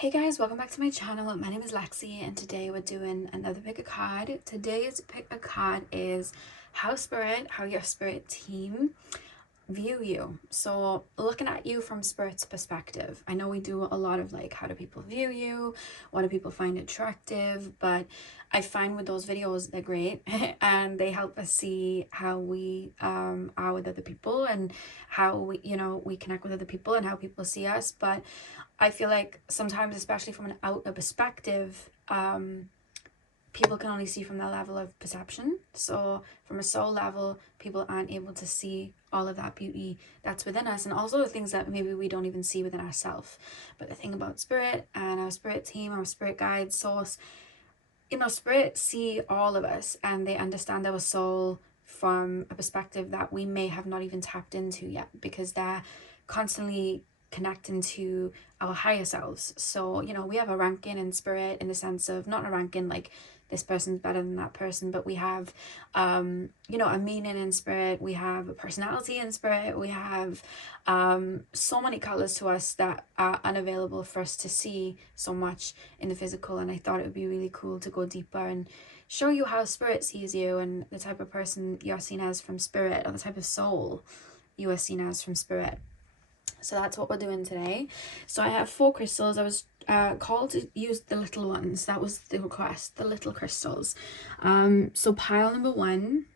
Hey guys, welcome back to my channel. My name is Lexi and today we're doing another pick a card. Today's pick a card is how your spirit team view you. So looking at you from spirit's perspective. I know we do a lot of like, how do people view you? What do people find attractive? But I find with those videos, they're great and they help us see how we are with other people and how we connect with other people and how people see us. But I feel like sometimes, especially from an outer perspective, people can only see from their level of perception. So from a soul level, people aren't able to see all of that beauty that's within us, and also the things that maybe we don't even see within ourselves. But the thing about spirit and our spirit team, our spirit guides, source, spirit see all of us and they understand our soul from a perspective that we may have not even tapped into yet, because they're constantly connecting to our higher selves. So we have a ranking in spirit, in the sense of not a ranking like this person's better than that person, but we have a meaning in spirit, we have a personality in spirit, we have so many colors to us that are unavailable for us to see so much in the physical. And I thought it would be really cool to go deeper and show you how spirit sees you and the type of person you're seen as from spirit, or the type of soul you are seen as from spirit. So that's what we're doing today. So I have 4 crystals. I was called to use the little ones. That was the request, the little crystals. So pile number 1,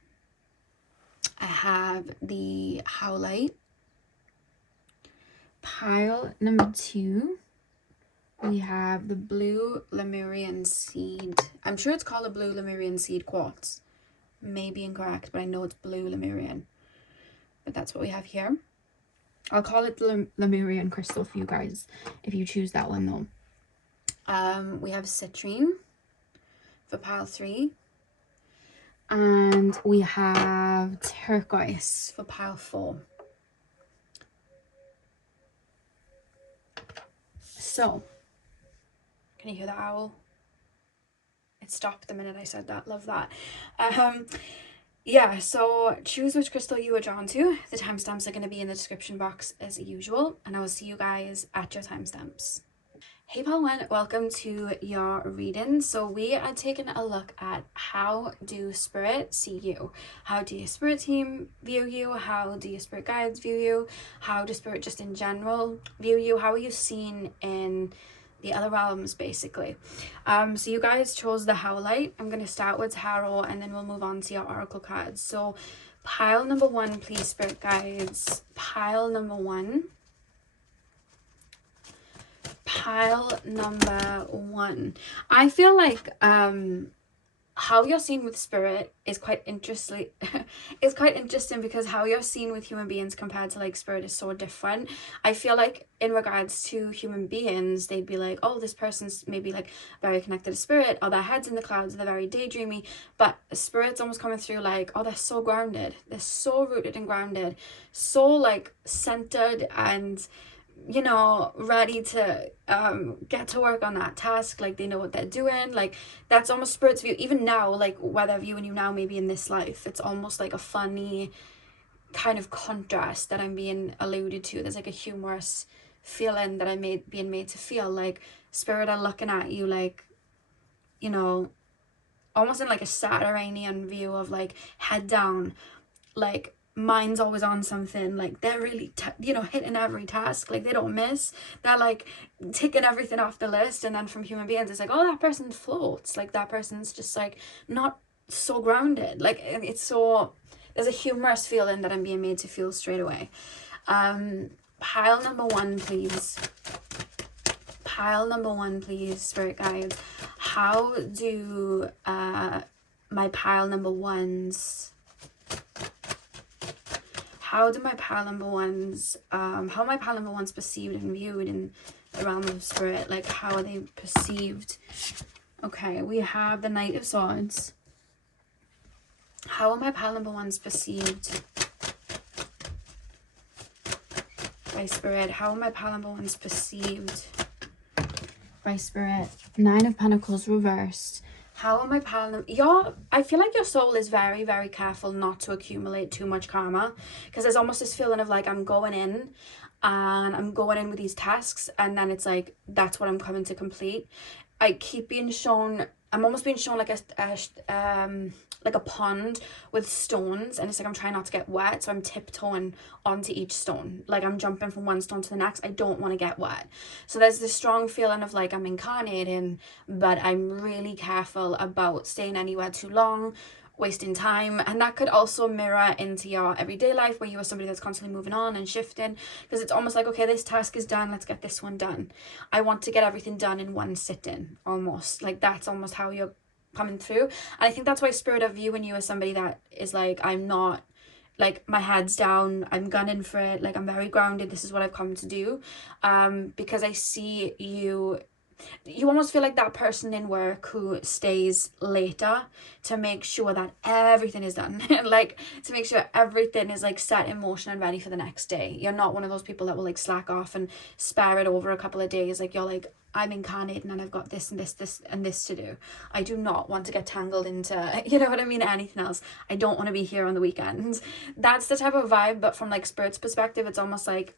I have the howlite. Pile number 2, we have the blue Lemurian seed. I'm sure it's called a blue Lemurian seed quartz. Maybe incorrect, but I know it's blue Lemurian. But that's what we have here. I'll call it the Lemurian crystal for you guys if you choose that one though. We have citrine for pile 3. And we have turquoise for pile 4. So, can you hear the owl? It stopped the minute I said that. Love that. Yeah, so choose which crystal you are drawn to. The timestamps are going to be in the description box as usual, and I will see you guys at your timestamps. Hey pal 1, welcome to your reading. So we are taking a look at how do spirit see you? How do your spirit team view you? How do your spirit guides view you? How does spirit just in general view you? How are you seen in the other realms, basically? So you guys chose the howlite. I'm going to start with tarot and then we'll move on to your oracle cards. So pile number 1, please, spirit guides. Pile number 1. Pile number 1. I feel like how you're seen with spirit is quite interesting. It's quite interesting because how you're seen with human beings compared to like spirit is so different. I feel like in regards to human beings, they'd be like, oh, this person's maybe like very connected to spirit, or their head's in the clouds, they're very daydreamy. But spirit's almost coming through like, oh, they're so grounded, they're so rooted and grounded, so like centered and ready to get to work on that task. Like they know what they're doing. Like that's almost spirit's view. Even now, like where they're viewing you now, maybe in this life, it's almost like a funny kind of contrast that I'm being alluded to. There's like a humorous feeling that I'm being made to feel like spirit are looking at you like, almost in like a Saturnian view of like head down, like mind's always on something, like they're really hitting every task, like they don't miss, they're like ticking everything off the list. And then from human beings, it's like, oh, that person floats, like that person's just like not so grounded. Like it's so, there's a humorous feeling that I'm being made to feel straight away. Pile number 1, please. Pile number 1, please, spirit guides. How do my pile number 1s how my pile number 1s perceived and viewed in the realm of spirit? Like how are they perceived? Okay, we have the Knight of Swords. How are my pile number 1s perceived by spirit? How are my pile number 1s perceived by spirit? 9 of Pentacles reversed. How am I pal? I feel like your soul is very, very careful not to accumulate too much karma, because there's almost this feeling of like, I'm going in and I'm going in with these tasks, and then it's like, that's what I'm coming to complete. I keep being shown, I'm almost being shown like a pond with stones, and it's like I'm trying not to get wet, so I'm tiptoeing onto each stone, like I'm jumping from one stone to the next. I don't want to get wet. So there's this strong feeling of like I'm incarnating, but I'm really careful about staying anywhere too long, wasting time. And that could also mirror into your everyday life, where you are somebody that's constantly moving on and shifting, because it's almost like, okay, this task is done, let's get this one done. I want to get everything done in one sitting, almost like that's almost how you're coming through. And I think that's why spirit are viewing you as somebody that is like, I'm not, like, my head's down, I'm gunning for it, like I'm very grounded, this is what I've come to do. Because I see you almost feel like that person in work who stays later to make sure that everything is done, like to make sure everything is like set in motion and ready for the next day. You're not one of those people that will like slack off and spare it over a couple of days. Like, you're like, I'm incarnating and I've got this and this and this to do. I do not want to get tangled into, you know what I mean, anything else. I don't want to be here on the weekends. That's the type of vibe. But from like spirit's perspective, it's almost like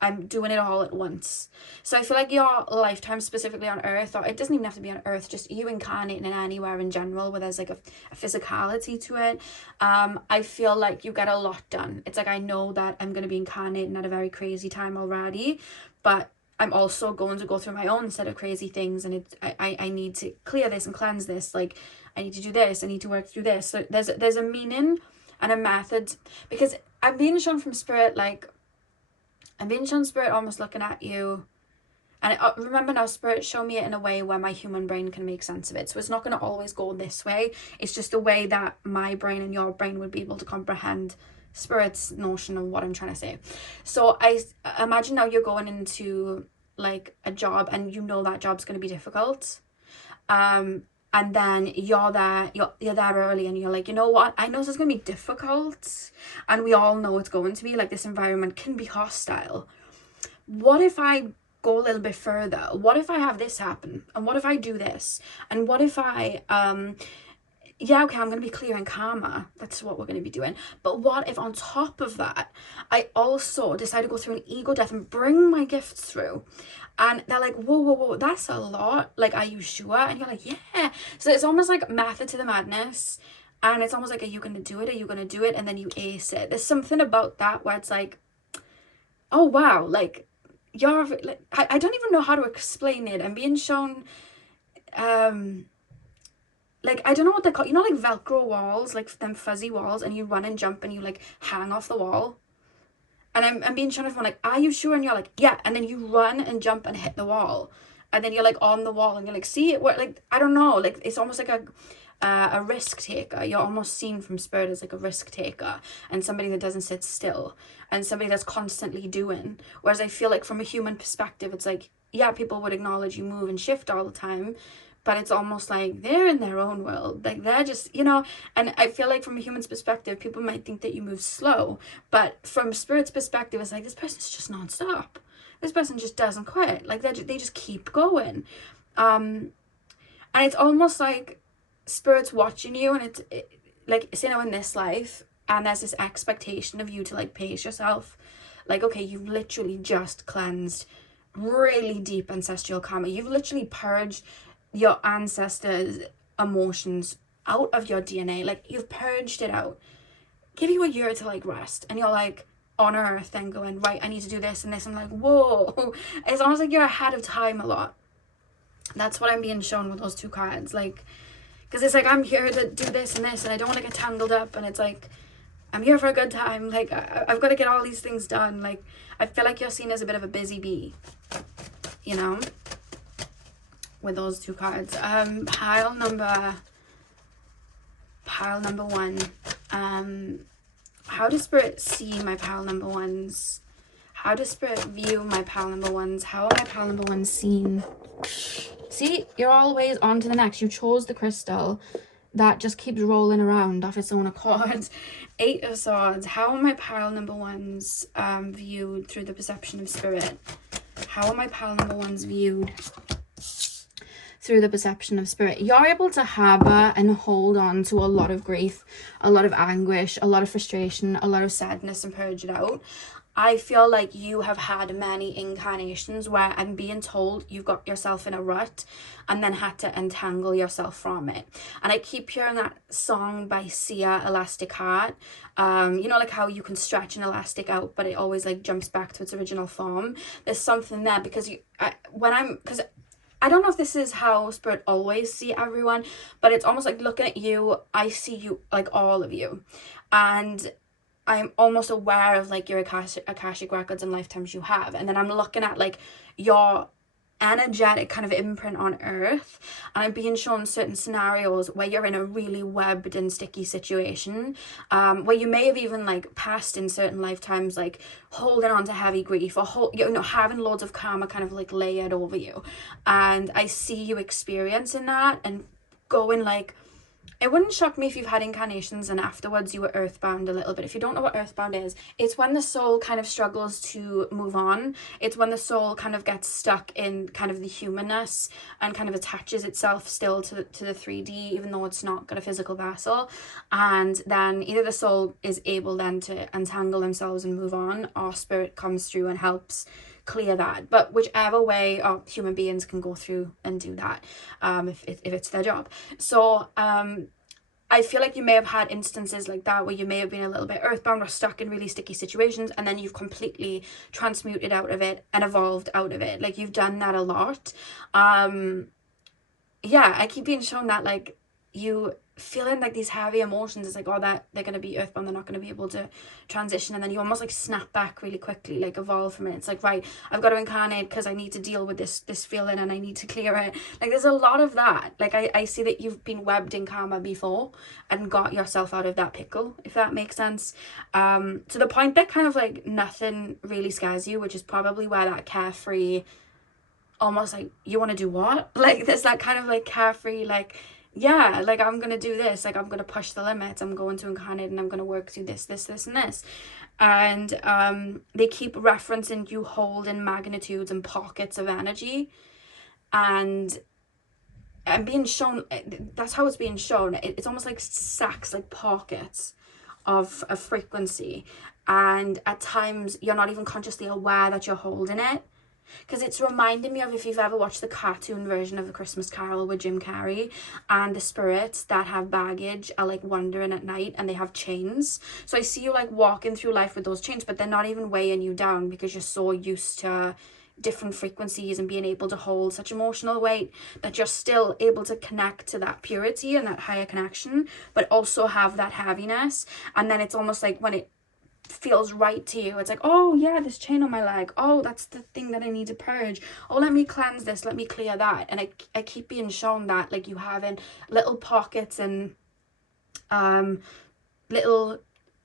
I'm doing it all at once. So I feel like your lifetime specifically on Earth, or it doesn't even have to be on Earth, just you incarnating in anywhere in general where there's like a physicality to it, I feel like you get a lot done. It's like, I know that I'm going to be incarnating at a very crazy time already, but I'm also going to go through my own set of crazy things, and I need to clear this and cleanse this, like I need to do this, I need to work through this. So there's a meaning and a method, because I'm being shown from spirit, like I'm being shown spirit almost looking at you. And remember now, spirit show me it in a way where my human brain can make sense of it. So it's not going to always go this way. It's just the way that my brain and your brain would be able to comprehend spirit's notion of what I'm trying to say. So I imagine now you're going into like a job, and you know that job's going to be difficult. And then you're there early, and you're like, you know what, I know this is going to be difficult, and we all know it's going to be, like, this environment can be hostile. What if I go a little bit further? What if I have this happen? And what if I do this? And what if I, yeah, okay, I'm going to be clearing karma. That's what we're going to be doing. But what if on top of that, I also decide to go through an ego death and bring my gifts through? And they're like, whoa, that's a lot. Like, are you sure? And you're like, yeah. So it's almost like method to the madness. And it's almost like, are you going to do it? Are you going to do it? And then you ace it. There's something about that where it's like, oh, wow. Like, you're, like, I don't even know how to explain it. I'm being shown, like, I don't know what they're called. You know, like Velcro walls, like them fuzzy walls, and you run and jump and you like hang off the wall. And I'm being shown everyone like, are you sure? And you're like, yeah. And then you run and jump and hit the wall. And then you're like on the wall and you're like, see it? What, like, I don't know. Like, it's almost like a risk taker. You're almost seen from spirit as like a risk taker, and somebody that doesn't sit still, and somebody that's constantly doing. Whereas I feel like from a human perspective, it's like, yeah, people would acknowledge you move and shift all the time, but it's almost like they're in their own world. Like, they're just, you know, and I feel like from a human's perspective, people might think that you move slow, but from spirit's perspective, it's like, this person's just nonstop. This person just doesn't quit. Like, they just keep going. And it's almost like spirit's watching you, and it's like, you know, in this life, and there's this expectation of you to like pace yourself. Like, okay, you've literally just cleansed really deep ancestral karma. You've literally purged your ancestors' emotions out of your DNA. Like, you've purged it out. Give you a year to like rest, and you're like on earth then going, right, I need to do this and this. And like, whoa, it's almost like you're ahead of time a lot. That's what I'm being shown with those two cards. Like, because it's like, I'm here to do this and this, and I don't want to get tangled up. And it's like, I'm here for a good time. Like, I've got to get all these things done. Like, I feel like you're seen as a bit of a busy bee, you know, with those two cards. Pile number one. How does spirit see my pile number ones? How does spirit view my pile number ones? How are my pile number ones seen? See, you're always on to the next. You chose the crystal that just keeps rolling around off its own accord. 8 of Swords. How are my pile number ones viewed through the perception of spirit? How are my pile number ones viewed through the perception of spirit? You're able to harbor and hold on to a lot of grief, a lot of anguish, a lot of frustration, a lot of sadness, and purge it out. I feel like you have had many incarnations where I'm being told you've got yourself in a rut and then had to entangle yourself from it. And I keep hearing that song by Sia, Elastic Heart. You know, like how you can stretch an elastic out, but it always like jumps back to its original form. There's something there because because I don't know if this is how spirit always see everyone, but it's almost like looking at you, I see you, like all of you. And I'm almost aware of like your Akashic records and lifetimes you have. And then I'm looking at like your energetic kind of imprint on earth, and I'm being shown certain scenarios where you're in a really webbed and sticky situation, where you may have even like passed in certain lifetimes like holding on to heavy grief, or having loads of karma kind of like layered over you. And I see you experiencing that and going like, it wouldn't shock me if you've had incarnations and afterwards you were earthbound a little bit. If you don't know what earthbound is, it's when the soul kind of struggles to move on. It's when the soul kind of gets stuck in kind of the humanness and kind of attaches itself still to the 3D, even though it's not got a physical vessel. And then either the soul is able then to untangle themselves and move on, or spirit comes through and helps clear that. But whichever way, human beings can go through and do that, if it's their job. So I feel like you may have had instances like that where you may have been a little bit earthbound or stuck in really sticky situations, and then you've completely transmuted out of it and evolved out of it. Like, you've done that a lot. Yeah, I keep being shown that like you feeling like these heavy emotions. It's like, oh, that they're going to be earthbound, they're not going to be able to transition, and then you almost like snap back really quickly, like evolve from it. It's like, right, I've got to incarnate because I need to deal with this feeling and I need to clear it. Like, there's a lot of that. Like, I see that you've been webbed in karma before and got yourself out of that pickle, if that makes sense, to the point that kind of like nothing really scares you, which is probably where that carefree, almost like, you want to do what? Like, there's that kind of like carefree, like, yeah, like, I'm gonna do this, like, I'm gonna push the limits, I'm going to incarnate and I'm gonna work through this and this. And they keep referencing you holding magnitudes and pockets of energy, and being shown, that's how it's being shown. It's almost like sacks, like pockets of a frequency, and at times you're not even consciously aware that you're holding it. Because it's reminding me of, if you've ever watched the cartoon version of The Christmas Carol with Jim Carrey, and the spirits that have baggage are like wandering at night and they have chains. So I see you like walking through life with those chains, but they're not even weighing you down because you're so used to different frequencies and being able to hold such emotional weight that you're still able to connect to that purity and that higher connection, but also have that heaviness. And then it's almost like when it feels right to you, it's like, oh yeah, this chain on my leg, oh, that's the thing that I need to purge, oh, let me cleanse this, let me clear that. And I keep being shown that like you have in little pockets and little,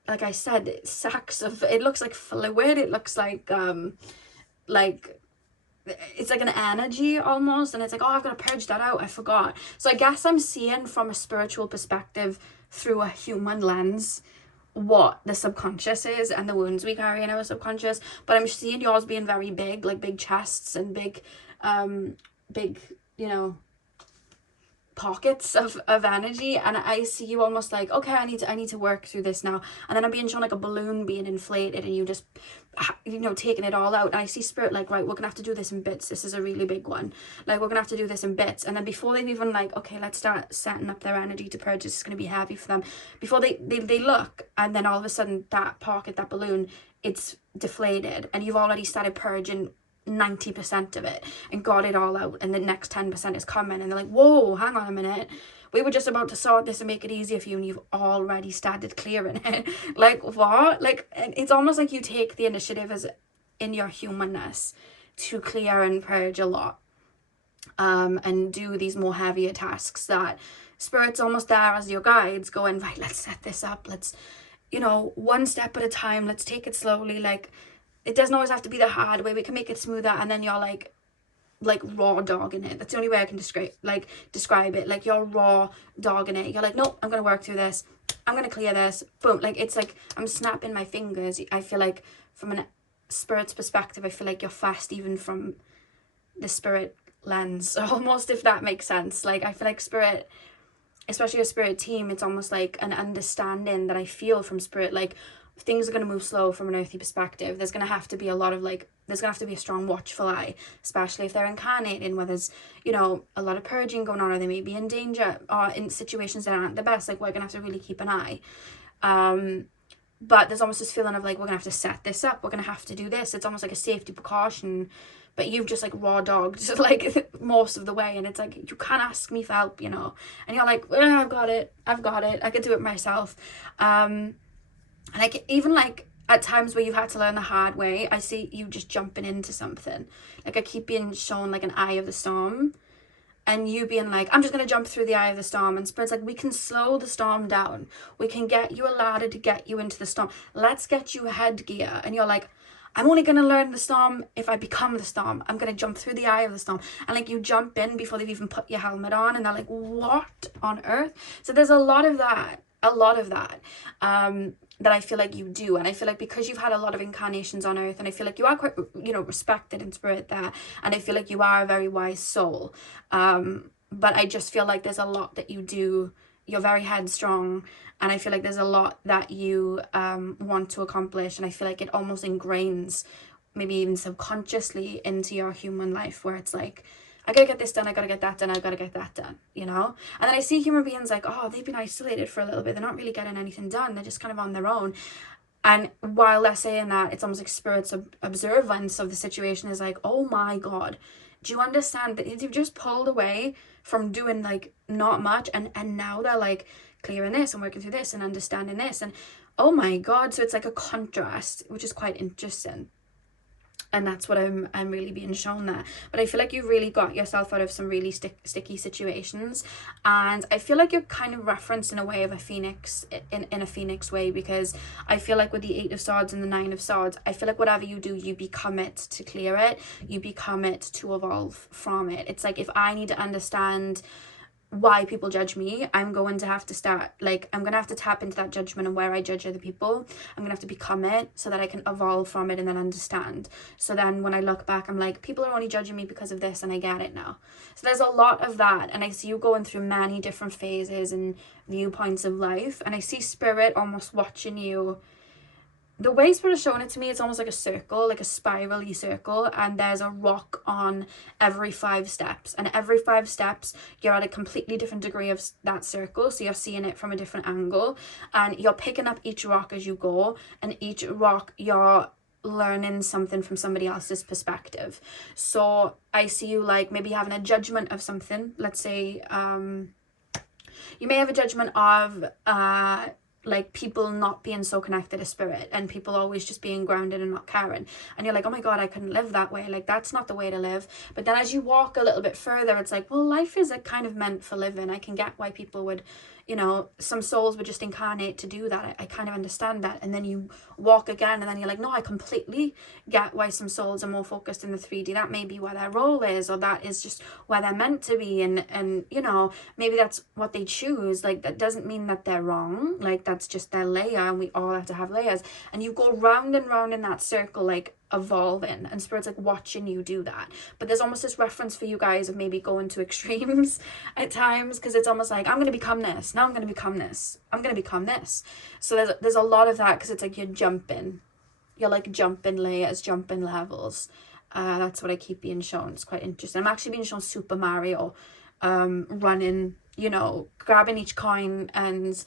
like I said, sacks of, it looks like fluid, it looks like it's like an energy almost, and it's like, oh, I've got to purge that out, I forgot. So I guess I'm seeing from a spiritual perspective through a human lens what the subconscious is and the wounds we carry in our subconscious, but I'm seeing yours being very big, like big chests and big you know, pockets of energy. And I see you almost like, okay, I need to work through this now. And then I'm being shown like a balloon being inflated and you just, you know, taking it all out. And I see spirit like, right, we're gonna have to do this in bits, this is a really big one, like we're gonna have to do this in bits. And then before they've even like, okay, let's start setting up their energy to purge, it's gonna be heavy for them, before they look, and then all of a sudden that pocket, that balloon, it's deflated and you've already started purging 90% of it and got it all out, and the next 10% is coming, and they're like, whoa, hang on a minute, we were just about to sort this and make it easier for you and you've already started clearing it. Like, what? Like, it's almost like you take the initiative as in your humanness to clear and purge a lot, and do these more heavier tasks that spirit's almost there as your guides going, right, let's set this up, let's, you know, one step at a time, let's take it slowly. Like, it doesn't always have to be the hard way, we can make it smoother. And then you're like raw dogging it. That's the only way I can describe it. Like, you're raw dogging it. You're like, no, I'm gonna work through this, I'm gonna clear this, boom. Like, it's like I'm snapping my fingers. I feel like from a spirit's perspective, I feel like you're fast even from the spirit lens almost, if that makes sense. Like, I feel like spirit, especially a spirit team, it's almost like an understanding that I feel from spirit, like, things are going to move slow from an earthy perspective. There's going to have to be a lot of like, there's going to have to be a strong watchful eye, especially if they're incarnating, where there's, you know, a lot of purging going on, or they may be in danger, or in situations that aren't the best. Like, we're going to have to really keep an eye. But there's almost this feeling of like, we're going to have to set this up, we're going to have to do this. It's almost like a safety precaution, but you've just like raw dogged like most of the way, and it's like, you can't ask me for help, you know, and you're like, I've got it, I could do it myself. And like, even like at times where you've had to learn the hard way, I see you just jumping into something. Like, I keep being shown like an eye of the storm, and you being like, I'm just going to jump through the eye of the storm. And Spirit's like, we can slow the storm down. We can get you a ladder to get you into the storm. Let's get you headgear. And you're like, I'm only going to learn the storm if I become the storm. I'm going to jump through the eye of the storm. And like, you jump in before they've even put your helmet on, and they're like, what on earth? So there's a lot of that, that I feel like you do. And I feel like because you've had a lot of incarnations on earth, and I feel like you are quite, you know, respected in spirit there, and I feel like you are a very wise soul, but I just feel like there's a lot that you do. You're very headstrong, and I feel like there's a lot that you want to accomplish, and I feel like it almost ingrains, maybe even subconsciously, into your human life, where it's like, I gotta get this done, I gotta get that done, I gotta get that done, you know? And then I see human beings like, oh, they've been isolated for a little bit, they're not really getting anything done, they're just kind of on their own. And while they're saying that, it's almost like Spirit's observance of the situation is like, oh my God, do you understand that you've just pulled away from doing like not much, and now they're like clearing this and working through this and understanding this, and oh my God. So it's like a contrast, which is quite interesting. And that's what I'm really being shown there. But I feel like you really got yourself out of some really sticky situations. And I feel like you're kind of referenced in a way of a phoenix, in a phoenix way, because I feel like with the 8 of Swords and the 9 of Swords, I feel like whatever you do, you become it to clear it. You become it to evolve from it. It's like, if I need to understand why people judge me, I'm going to have to start, like, I'm gonna have to tap into that judgment and where I judge other people. I'm gonna have to become it so that I can evolve from it and then understand. So then when I look back, I'm like, people are only judging me because of this, and I get it now. So there's a lot of that, and I see you going through many different phases and viewpoints of life, and I see Spirit almost watching you. The way Spirit is showing it to me, it's almost like a circle, like a spirally circle, and there's a rock on every 5 steps, and every 5 steps you're at a completely different degree of that circle, so you're seeing it from a different angle, and you're picking up each rock as you go, and each rock you're learning something from somebody else's perspective. So I see you like maybe having a judgment of something. Let's say you may have a judgment of like people not being so connected to Spirit, and people always just being grounded and not caring, and you're like, oh my God, I couldn't live that way, like that's not the way to live. But then as you walk a little bit further, it's like, well, life is like kind of meant for living. I can get why people would, you know, some souls would just incarnate to do that. I kind of understand that. And then you walk again, and then you're like, no, I completely get why some souls are more focused in the 3D. That may be where their role is, or that is just where they're meant to be, and you know, maybe that's what they choose. Like, that doesn't mean that they're wrong, like that's just their layer, and we all have to have layers. And you go round and round in that circle, like evolving, and Spirit's like watching you do that. But there's almost this reference for you guys of maybe going to extremes at times, because it's almost like, I'm going to become this, now I'm going to become this, I'm going to become this. So there's a lot of that, because it's like you're like jumping layers, jumping levels. That's what I keep being shown. It's quite interesting. I'm actually being shown Super Mario running, you know, grabbing each coin and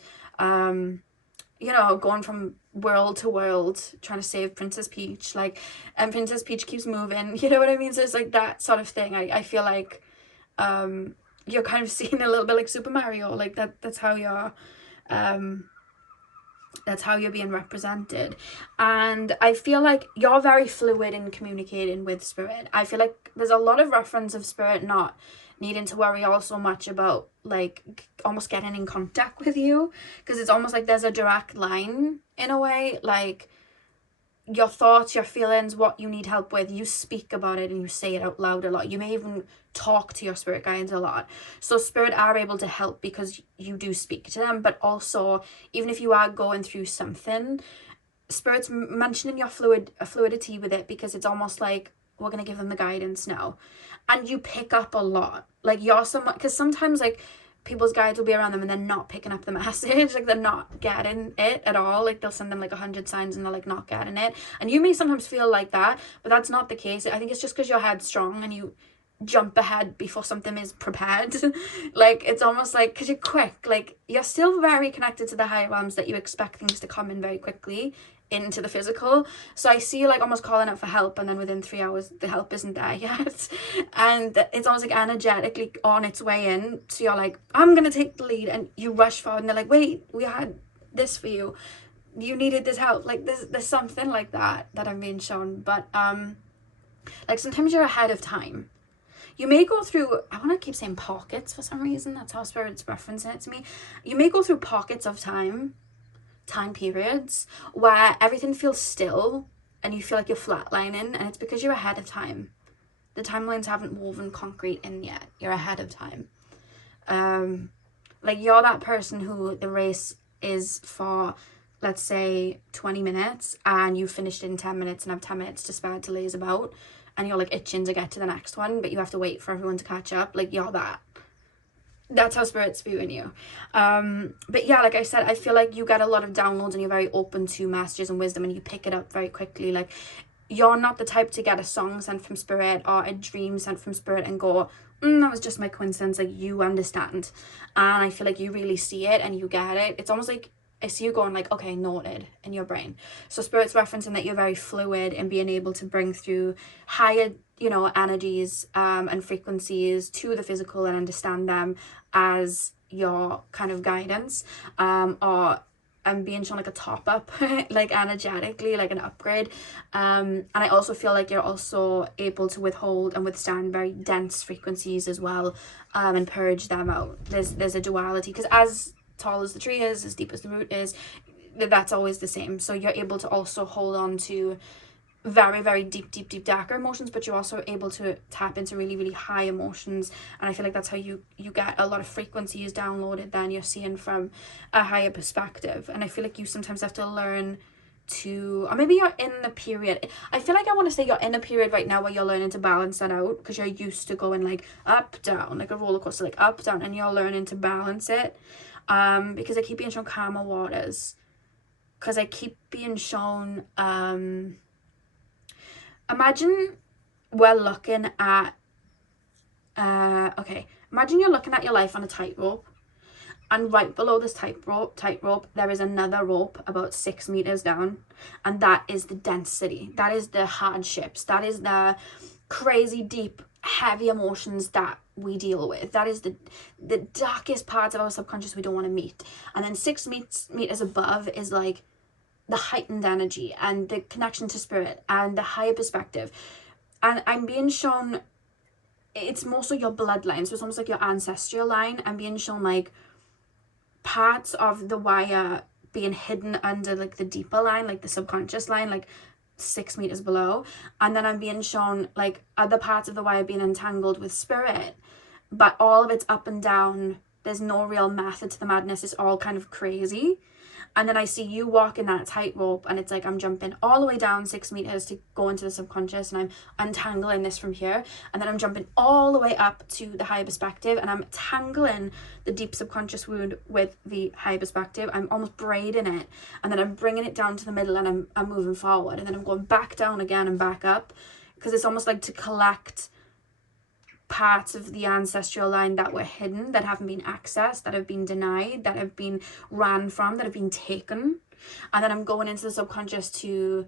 you know, going from world to world, trying to save Princess Peach, like, and Princess Peach keeps moving, you know what I mean? So it's like that sort of thing. I feel like you're kind of seeing a little bit like Super Mario, like that's how you're being represented. And I feel like you're very fluid in communicating with Spirit. I feel like there's a lot of reference of Spirit not needing to worry all so much about like almost getting in contact with you, because it's almost like there's a direct line in a way, like your thoughts, your feelings, what you need help with, you speak about it and you say it out loud a lot. You may even talk to your spirit guides a lot. So Spirit are able to help because you do speak to them. But also, even if you are going through something, Spirit's mentioning your fluidity with it, because it's almost like, we're going to give them the guidance now. And you pick up a lot. Like, you're someone, because sometimes like people's guides will be around them and they're not picking up the message, like they're not getting it at all. Like they'll send them like 100 signs and they're like not getting it. And you may sometimes feel like that, but that's not the case. I think it's just because your head's strong and you jump ahead before something is prepared. Like it's almost like because you're quick, like you're still very connected to the higher realms, that you expect things to come in very quickly into the physical. So I see you like almost calling out for help, and then within 3 hours the help isn't there yet, and it's almost like energetically on its way in. So you're like, I'm gonna take the lead, and you rush forward and they're like, wait, we had this for you, you needed this help. Like there's something like that I'm being shown. But like sometimes you're ahead of time. You may go through, I want to keep saying pockets for some reason, that's how Spirit's referencing it to me. You may go through pockets of time periods where everything feels still and you feel like you're flatlining, and it's because you're ahead of time. The timelines haven't woven concrete in yet. You're ahead of time. Like you're that person who the race is for, let's say 20 minutes and you finished in 10 minutes and have 10 minutes to spare to laze about, and you're like itching to get to the next one, but you have to wait for everyone to catch up. Like you're that. That's how Spirit's viewing you. But yeah, like I said, I feel like you get a lot of downloads and you're very open to messages and wisdom and you pick it up very quickly. Like you're not the type to get a song sent from Spirit or a dream sent from Spirit and go, that was just my coincidence. Like you understand, and I feel like you really see it and you get it. It's almost like I see you going like, okay, noted, in your brain. So Spirit's referencing that you're very fluid in being able to bring through higher, you know, energies and frequencies to the physical and understand them as your kind of guidance, or I'm being shown like a top up, like energetically, like an upgrade. And I also feel like you're also able to withhold and withstand very dense frequencies as well, and purge them out. There's a duality, because as tall as the tree is, as deep as the root is, that's always the same. So you're able to also hold on to very, very deep darker emotions, but you're also able to tap into really, really high emotions. And I feel like that's how you get a lot of frequencies downloaded, then you're seeing from a higher perspective. And I feel like you sometimes have to learn to, or maybe you're in the period, I feel like I want to say you're in a period right now where you're learning to balance that out, because you're used to going like up down, like a roller coaster, like up down, and you're learning to balance it. Because I keep being shown calmer waters, because I keep being shown imagine we're looking at imagine you're looking at your life on a tightrope, and right below this tightrope there is another rope about 6 meters down, and that is the density, that is the hardships, that is the crazy deep heavy emotions that we deal with, that is the darkest parts of our subconscious we don't want to meet. And then 6 meters above is like the heightened energy and the connection to Spirit and the higher perspective. And I'm being shown it's mostly your bloodline, so it's almost like your ancestral line. I'm being shown like parts of the wire being hidden under like the deeper line, like the subconscious line, like 6 meters below. And then I'm being shown like other parts of the wire being entangled with Spirit, but all of it's up and down. There's no real method to the madness. It's all kind of crazy. And then I see you walking that tightrope, and it's like I'm jumping all the way down 6 meters to go into the subconscious, and I'm untangling this from here, and then I'm jumping all the way up to the higher perspective, and I'm tangling the deep subconscious wound with the higher perspective. I'm almost braiding it, and then I'm bringing it down to the middle, and I'm moving forward, and then I'm going back down again and back up, because it's almost like to collect parts of the ancestral line that were hidden, that haven't been accessed, that have been denied, that have been ran from, that have been taken. And then I'm going into the subconscious to,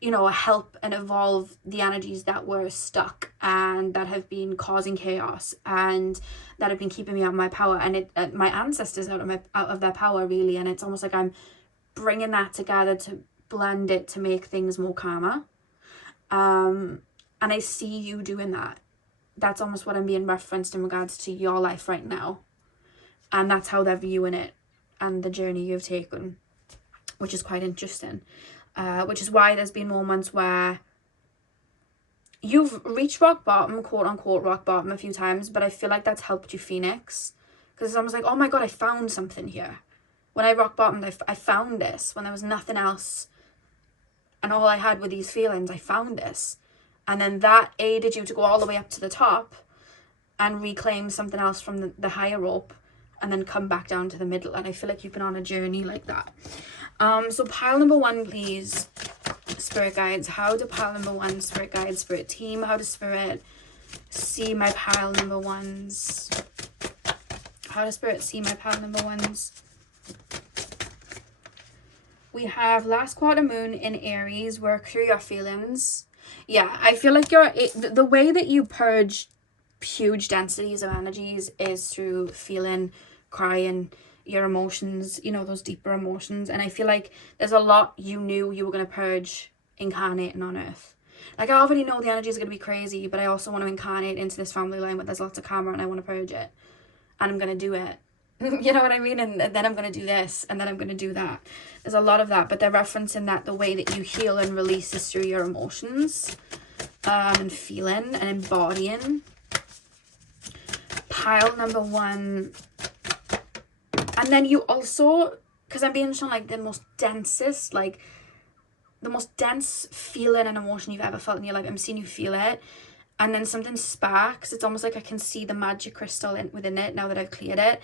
you know, help and evolve the energies that were stuck and that have been causing chaos and that have been keeping me out of my power, and my ancestors out of their power, really. And it's almost like I'm bringing that together to blend it to make things more calmer. And I see you doing that. That's almost what I'm being referenced in regards to your life right now, and that's how they're viewing it and the journey you've taken, which is quite interesting. Which is why there's been moments where you've reached rock bottom, quote unquote rock bottom, a few times, but I feel like that's helped you phoenix, because it's almost like, oh my god, I found something here. When I rock bottomed, I found this. When there was nothing else and all I had were these feelings, I found this. And then that aided you to go all the way up to the top and reclaim something else from the higher rope. and then come back down to the middle. And I feel like you've been on a journey like that. So pile number 1, please, spirit guides. How do pile number 1, spirit guides, spirit team, how does spirit see my pile number 1s? How does spirit see my pile number 1s? We have last quarter moon in Aries. Work through your feelings. Yeah, I feel like the way that you purge huge densities of energies is through feeling, crying, your emotions, you know, those deeper emotions. And I feel like there's a lot you knew you were going to purge incarnating on earth. Like, I already know the energy is going to be crazy, but I also want to incarnate into this family line where there's lots of karma, and I want to purge it, and I'm going to do it. You know what I mean? And then I'm going to do this, and then I'm going to do that. There's a lot of that, but they're referencing that the way that you heal and release is through your emotions, and feeling and embodying. Pile number 1. And then you also, because I'm being shown like the most densest, like the most dense feeling and emotion you've ever felt in your life. I'm seeing you feel it, and then something sparks. It's almost like I can see the magic crystal within it now that I've cleared it,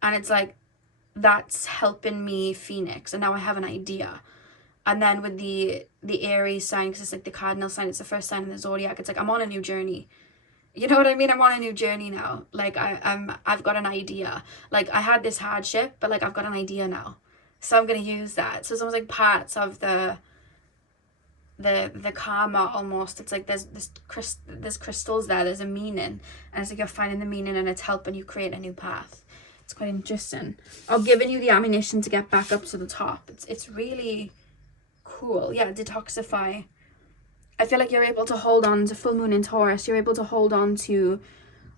and it's like that's helping me phoenix, and now I have an idea. And then with the Aries sign, because it's like the cardinal sign, it's the first sign in the zodiac, it's like I'm on a new journey. You know what I mean? I'm on a new journey now. Like I've got an idea. Like I had this hardship, but like I've got an idea now, so I'm gonna use that. So it's almost like parts of the karma almost. It's like there's crystals there, there's a meaning, and it's like you're finding the meaning, and it's helping you create a new path. It's quite interesting. Or giving you the ammunition to get back up to the top. It's really cool. Yeah, detoxify. I feel like you're able to hold on to full moon in Taurus. You're able to hold on to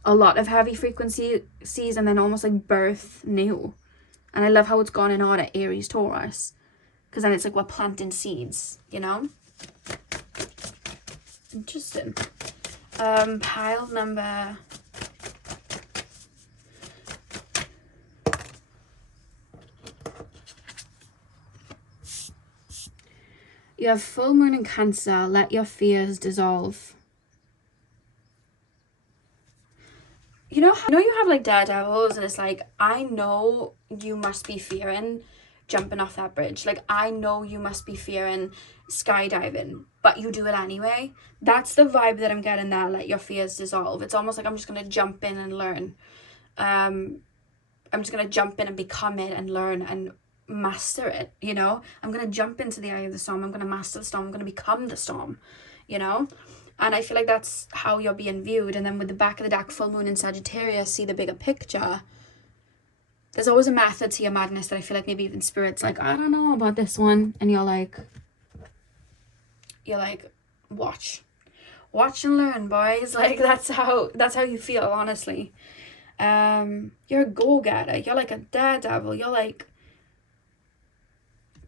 a lot of heavy frequencies and then almost like birth new. And I love how it's gone in order, Aries, Taurus. Because then it's like we're planting seeds, you know? Interesting. Pile number... You have full moon in Cancer. Let your fears dissolve. You know you have like daredevils, and it's like, I know you must be fearing jumping off that bridge. Like, I know you must be fearing skydiving, but you do it anyway. That's the vibe that I'm getting there. Let your fears dissolve. It's almost like I'm just gonna jump in and learn. I'm just gonna jump in and become it and learn and master it, you know? I'm gonna jump into the eye of the storm. I'm gonna master the storm. I'm gonna become the storm, you know? And I feel like that's how you're being viewed. And then with the back of the deck, full moon in Sagittarius, see the bigger picture. There's always a method to your madness that I feel like maybe even spirit's like, I don't know about this one. And you're like, watch and learn, boys. Like, that's how you feel, honestly. You're a go-getter. You're like a daredevil. You're like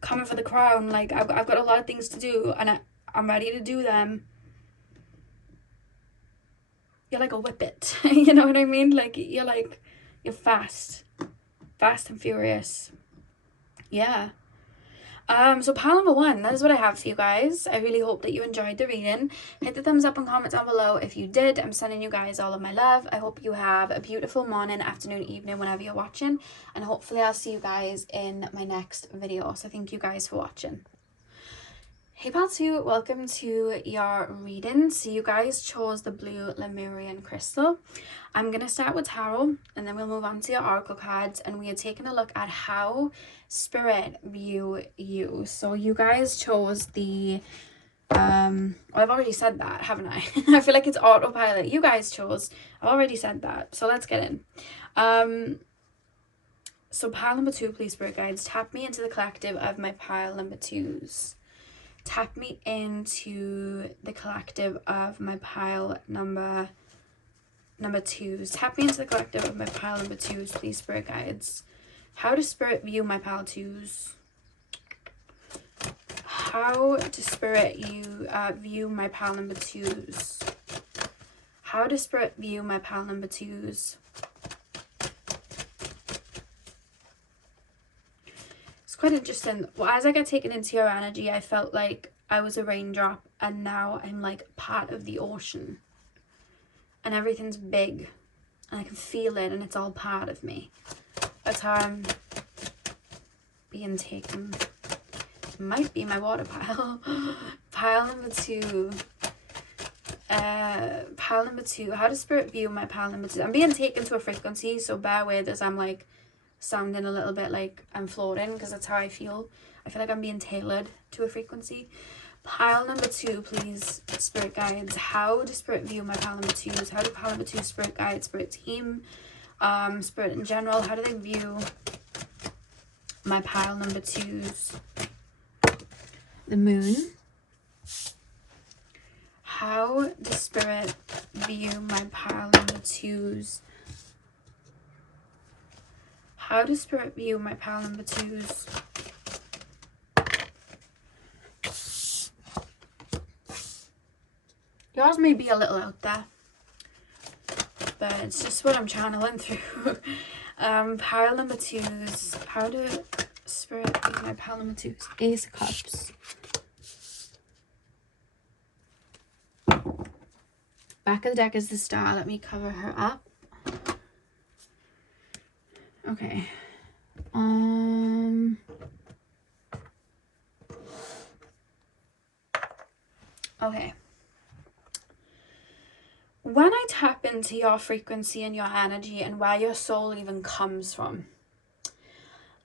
coming for the crown. Like, I've got a lot of things to do, and I'm ready to do them. You're like a whippet. You know what I mean? Like, you're fast and furious. Yeah. So pile number 1, that is what I have for you guys. I really hope that you enjoyed the reading. Hit the thumbs up and comment down below if you did. I'm sending you guys all of my love. I hope you have a beautiful morning, afternoon, evening, whenever you're watching, and hopefully I'll see you guys in my next video. So thank you guys for watching. Hey pal 2, welcome to your reading. So you guys chose the blue Lemurian crystal. I'm going to start with tarot, and then we'll move on to your oracle cards, and we are taking a look at how spirit view you. So you guys chose the well, I've already said that, haven't I? I feel like it's autopilot. You guys chose. I've already said that. So let's get in. So pile number 2, please, spirit guides, tap me into the collective of my pile number 2s. Tap me into the collective of my pile number 2s. Tap me into the collective of my pile number 2s, please, spirit guides. How does spirit view my pile 2s? How does spirit view my pile number 2s? How does spirit view my pile number 2s? Quite interesting. Well, as I got taken into your energy, I felt like I was a raindrop, and now I'm like part of the ocean, and everything's big, and I can feel it, and it's all part of me. That's how I'm being taken. Might be my water pile. Pile number 2. Pile number 2. How does spirit view my pile number 2? I'm being taken to a frequency, so bear with as I'm like sounding a little bit like I'm floating, because that's how I feel. I feel like I'm being tailored to a frequency. Pile number 2, please, spirit guides. How does spirit view my pile number 2s? How do pile number 2 spirit guide, spirit team, spirit in general, how do they view my pile number 2s? The moon. How does spirit view my pile number 2s? How does spirit view my pile number 2s? Yours may be a little out there, but it's just what I'm channeling through. Pile number 2s. How do spirit view my pile number 2s? Ace of Cups. Back of the deck is the Star. Let me cover her up. Okay. Okay. When I tap into your frequency and your energy and where your soul even comes from,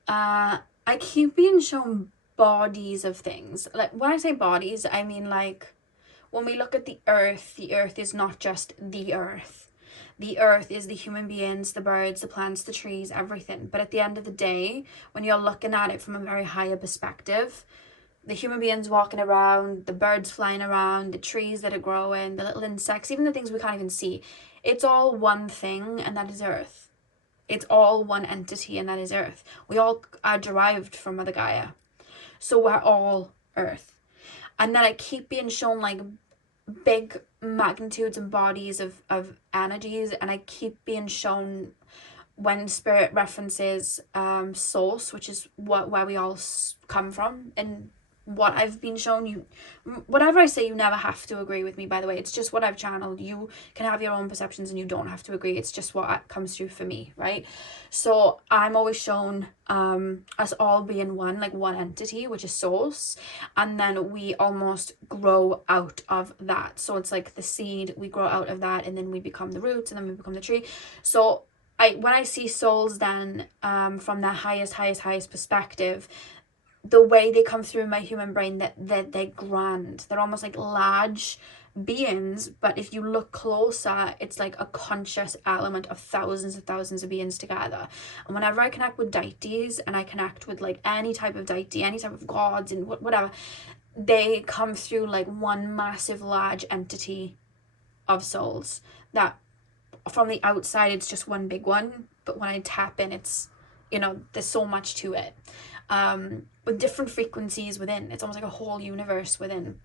I keep being shown bodies of things. Like, when I say bodies, I mean like when we look at the earth is not just the earth. The earth is the human beings, the birds, the plants, the trees, everything. But at the end of the day, when you're looking at it from a very higher perspective, the human beings walking around, the birds flying around, the trees that are growing, the little insects, even the things we can't even see, it's all one thing, and that is earth. It's all one entity, and that is earth. We all are derived from Mother Gaia. So we're all earth. And then I keep being shown like big magnitudes and bodies of energies, and I keep being shown when spirit references source, which is where we all come from, and what I've been shown. You, whatever I say, you never have to agree with me, by the way. It's just what I've channeled. You can have your own perceptions and you don't have to agree. It's just what comes through for me, right? So I'm always shown us all being one, like one entity, which is source, and then we almost grow out of that. So it's like the seed, we grow out of that, and then we become the roots, and then we become the tree. So when I see souls then from their highest perspective, the way they come through my human brain, that they're grand. They're almost like large beings, but if you look closer, it's like a conscious element of thousands of beings together. And whenever I connect with deities, and I connect with like any type of deity, any type of gods and whatever, they come through like one massive large entity of souls that from the outside it's just one big one, but when I tap in, it's, you know, there's so much to it, with different frequencies within. It's almost like a whole universe within.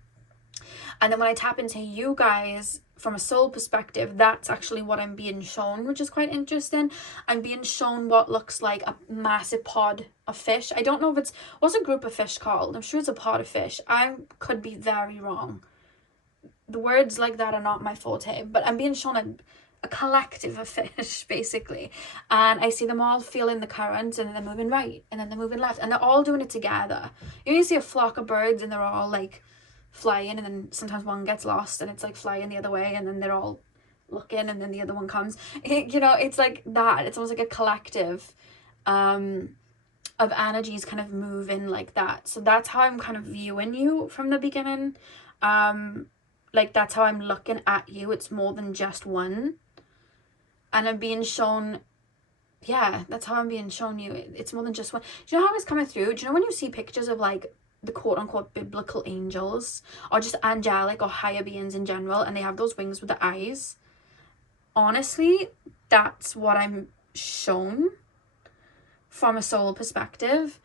And then when I tap into you guys from a soul perspective, that's actually what I'm being shown, which is quite interesting. I'm being shown what looks like a massive pod of fish. I don't know if it's, what's a group of fish called? I'm sure it's a pod of fish. I could be very wrong. The words like that are not my forte, but I'm being shown a collective of fish, basically, and I see them all feeling the current, and then they're moving right, and then they're moving left, and they're all doing it together. You see a flock of birds, and they're all like flying, and then sometimes one gets lost, and it's like flying the other way, and then they're all looking, and then the other one comes. You know, it's like that. It's almost like a collective of energies kind of moving like that. So that's how I'm kind of viewing you from the beginning. Like, that's how I'm looking at you. It's more than just one. And I'm being shown, yeah, that's how I'm being shown you. It's more than just one. Do you know how it's coming through? Do you know when you see pictures of like the quote unquote biblical angels, or just angelic or higher beings in general, and they have those wings with the eyes? Honestly, that's what I'm shown from a soul perspective.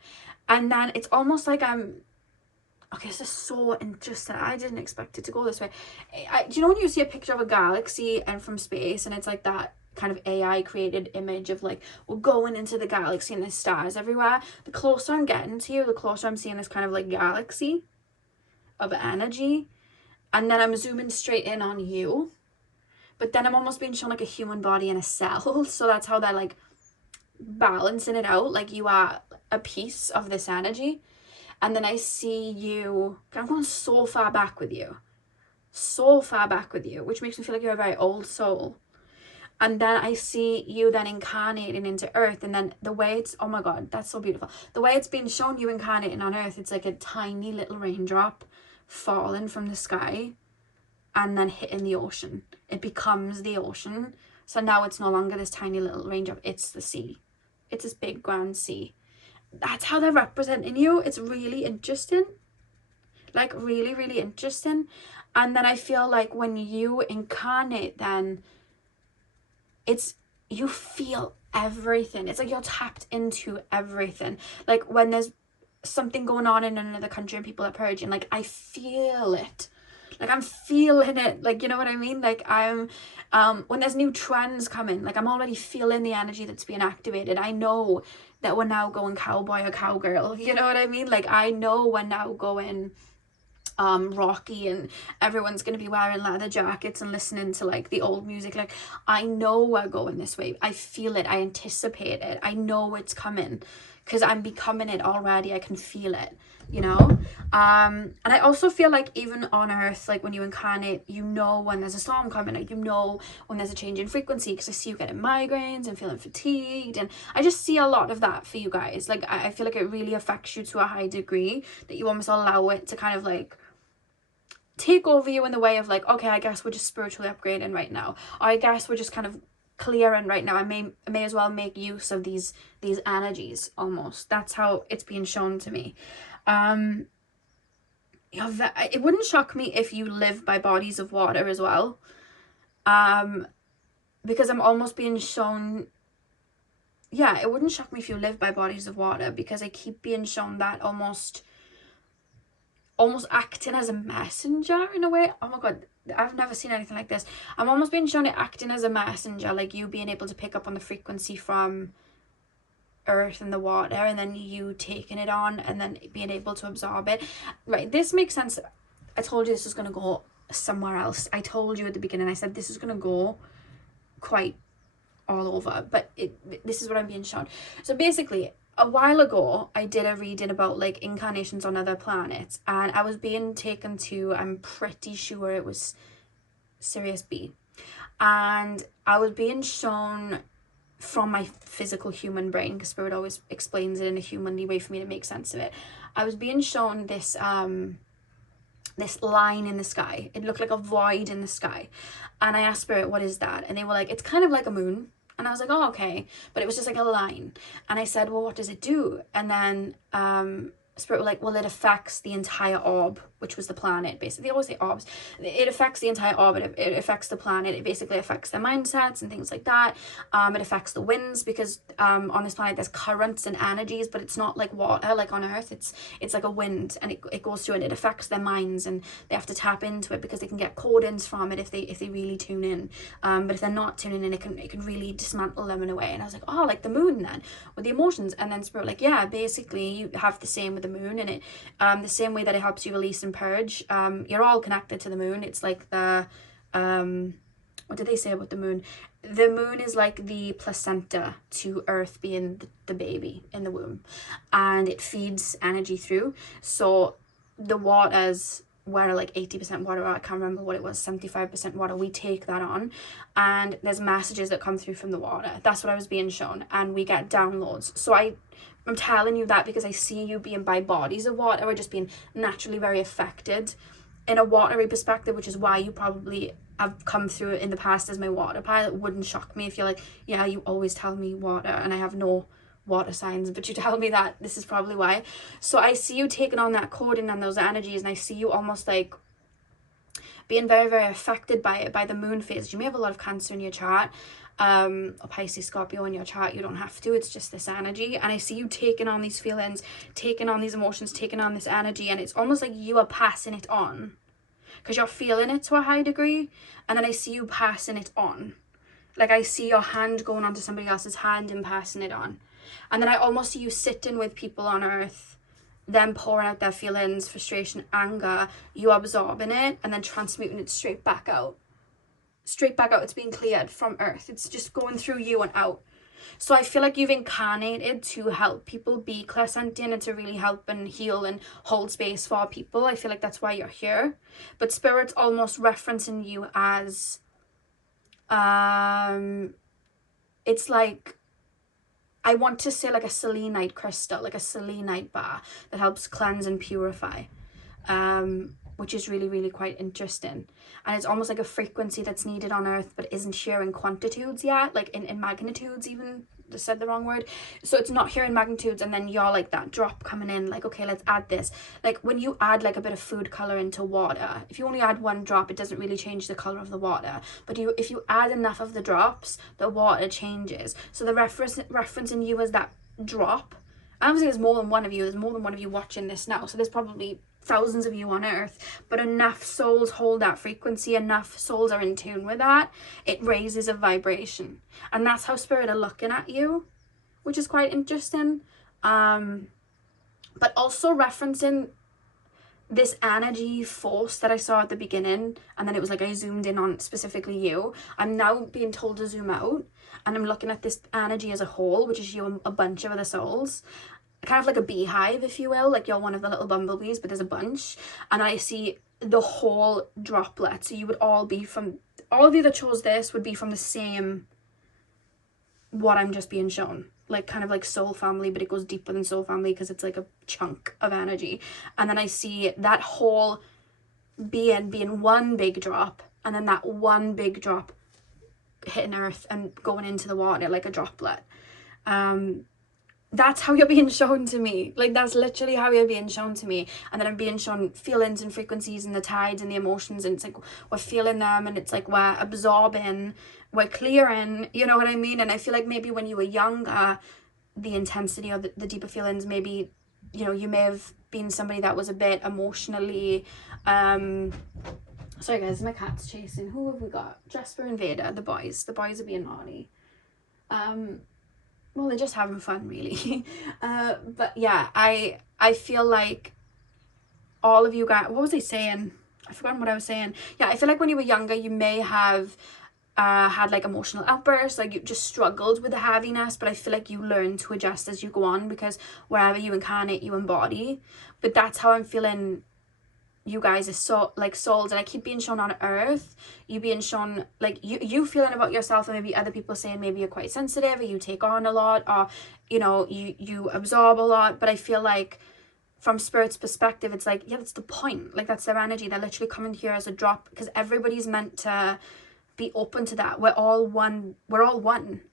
And then it's almost like okay, this is so interesting. I didn't expect it to go this way. Do you know when you see a picture of a galaxy and from space, and it's like that kind of AI created image of like, we're going into the galaxy and there's stars everywhere? The closer I'm getting to you, the closer I'm seeing this kind of like galaxy of energy, and then I'm zooming straight in on you, but then I'm almost being shown like a human body in a cell. So that's how they're like balancing it out, like you are a piece of this energy. And then I see you, I'm going so far back with you, which makes me feel like you're a very old soul. And then I see you then incarnating into Earth, and then the way it's, oh my God, that's so beautiful. The way it's been shown you incarnating on Earth, it's like a tiny little raindrop falling from the sky and then hitting the ocean. It becomes the ocean. So now it's no longer this tiny little raindrop, it's the sea. It's this big grand sea. That's how they're representing you. It's really interesting. Like really, really interesting. And then I feel like when you incarnate, then it's, you feel everything. It's like you're tapped into everything. Like when there's something going on in another country and people are purging, like I feel it. Like I'm feeling it. Like, you know what I mean? Like I'm, when there's new trends coming, like I'm already feeling the energy that's being activated. I know that we're now going cowboy or cowgirl. You know what I mean? Like I know we're now going rocky, and everyone's going to be wearing leather jackets and listening to like the old music. Like I know we're going this way. I feel it. I anticipate it. I know it's coming because I'm becoming it already. I can feel it, you know. And I also feel like even on Earth, like when you incarnate, you know when there's a storm coming, like you know when there's a change in frequency, because I see you getting migraines and feeling fatigued, and I just see a lot of that for you guys. Like I feel like it really affects you to a high degree, that you almost allow it to kind of like take over you in the way of like, okay, I guess we're just spiritually upgrading right now, or I guess we're just kind of clearing right now. I may as well make use of these energies. Almost, that's how it's being shown to me. It wouldn't shock me if you live by bodies of water as well, because I'm almost being shown, yeah, it wouldn't shock me if you live by bodies of water, because I keep being shown that almost acting as a messenger in a way. Oh my God, I've never seen anything like this. I'm almost being shown it acting as a messenger, like you being able to pick up on the frequency from Earth and the water, and then you taking it on and then being able to absorb it. Right, this makes sense. I told you this was going to go somewhere else. I told you at the beginning, I said this is going to go quite all over, but this is what I'm being shown. So basically, a while ago I did a reading about like incarnations on other planets, and I was being taken to, I'm pretty sure it was Sirius B, and I was being shown from my physical human brain, because Spirit always explains it in a humanly way for me to make sense of it. I was being shown this this line in the sky. It looked like a void in the sky, and I asked Spirit, what is that? And they were like, it's kind of like a moon. And I was like, oh, okay. But it was just like a line. And I said, well, what does it do? And then Spirit were like, well, it affects the entire orb, which was the planet. Basically, they always say orbs. It affects the entire orb. It affects the planet. It basically affects their mindsets and things like that. It affects the winds, because on this planet there's currents and energies, but it's not like water like on Earth. It's like a wind, and it goes through, and it affects their minds, and they have to tap into it because they can get code-ins from it if they really tune in. But if they're not tuning in, it can really dismantle them in a way. And I was like, oh, like the moon then with the emotions. And then Spirit like, yeah, basically you have the same with the moon, and it the same way that it helps you release and purge. You're all connected to the moon. It's like the what did they say about the moon? The moon is like the placenta to Earth being the baby in the womb, and it feeds energy through. So the waters were like 80% water, or I can't remember what it was, 75% water. We take that on, and there's messages that come through from the water. That's what I was being shown, and we get downloads. So I'm telling you that because I see you being by bodies of water, or just being naturally very affected in a watery perspective, which is why you probably have come through it in the past as my water pilot. It wouldn't shock me if you're like, yeah, you always tell me water and I have no water signs, but you tell me that. This is probably why. So I see you taking on that coding and those energies, and I see you almost like being very, very affected by it, by the moon phase. You may have a lot of Cancer in your chart, or Pisces, Scorpio in your chart. You don't have to. It's just this energy, and I see you taking on these feelings, taking on these emotions, taking on this energy, and it's almost like you are passing it on because you're feeling it to a high degree. And then I see you passing it on, like I see your hand going onto somebody else's hand and passing it on. And then I almost see you sitting with people on Earth, them pouring out their feelings, frustration, anger, you absorbing it and then transmuting it straight back out. It's being cleared from Earth. It's just going through you and out. So I feel like you've incarnated to help people be clairsentient and to really help and heal and hold space for people. I feel like that's why you're here. But Spirit's almost referencing you as, it's like, I want to say like a selenite crystal, like a selenite bar that helps cleanse and purify, which is really, really quite interesting. And it's almost like a frequency that's needed on Earth but isn't here in quantitudes yet, like in magnitudes even. I said the wrong word. So it's not here in magnitudes, and then you're like that drop coming in, like, okay, let's add this. Like when you add like a bit of food color into water, if you only add one drop, it doesn't really change the color of the water. But if you add enough of the drops, the water changes. So the reference in you as that drop. Obviously there's more than one of you. There's more than one of you watching this now. So there's probably thousands of you on Earth, but enough souls hold that frequency, enough souls are in tune with that, it raises a vibration. And that's how Spirit are looking at you, which is quite interesting. But also referencing this energy force that I saw at the beginning, and then it was like I zoomed in on specifically you. I'm now being told to zoom out, and I'm looking at this energy as a whole, which is you and a bunch of other souls, kind of like a beehive, if you will, like you're one of the little bumblebees, but there's a bunch, and I see the whole droplet. So you would all be from, all of you that chose this would be from the same, what I'm just being shown, like kind of like soul family, but it goes deeper than soul family because it's like a chunk of energy. And then I see that whole being one big drop, and then that one big drop hitting Earth and going into the water like a droplet. That's how you're being shown to me. Like that's literally how you're being shown to me. And then I'm being shown feelings and frequencies and the tides and the emotions, and it's like we're feeling them, and it's like we're absorbing, we're clearing, you know what I mean? And I feel like maybe when you were younger, the intensity or the deeper feelings, maybe, you know, you may have been somebody that was a bit emotionally sorry guys, my cat's chasing. Who have we got? Jasper and Vader, the boys are being naughty. Well, they're just having fun, really. But yeah, I feel like all of you guys, what was I saying? I forgot what I was saying. Yeah, I feel like when you were younger, you may have had like emotional outbursts, like you just struggled with the heaviness, but I feel like you learn to adjust as you go on, because wherever you incarnate, you embody. But that's how I'm feeling you guys are so like souls, and I keep being shown on Earth, you being shown like you feeling about yourself, and maybe other people saying maybe you're quite sensitive, or you take on a lot, or you know, you absorb a lot. But I feel like from Spirit's perspective, it's like, yeah, that's the point, like that's their energy. They're literally coming here as a drop, because everybody's meant to be open to that. We're all one,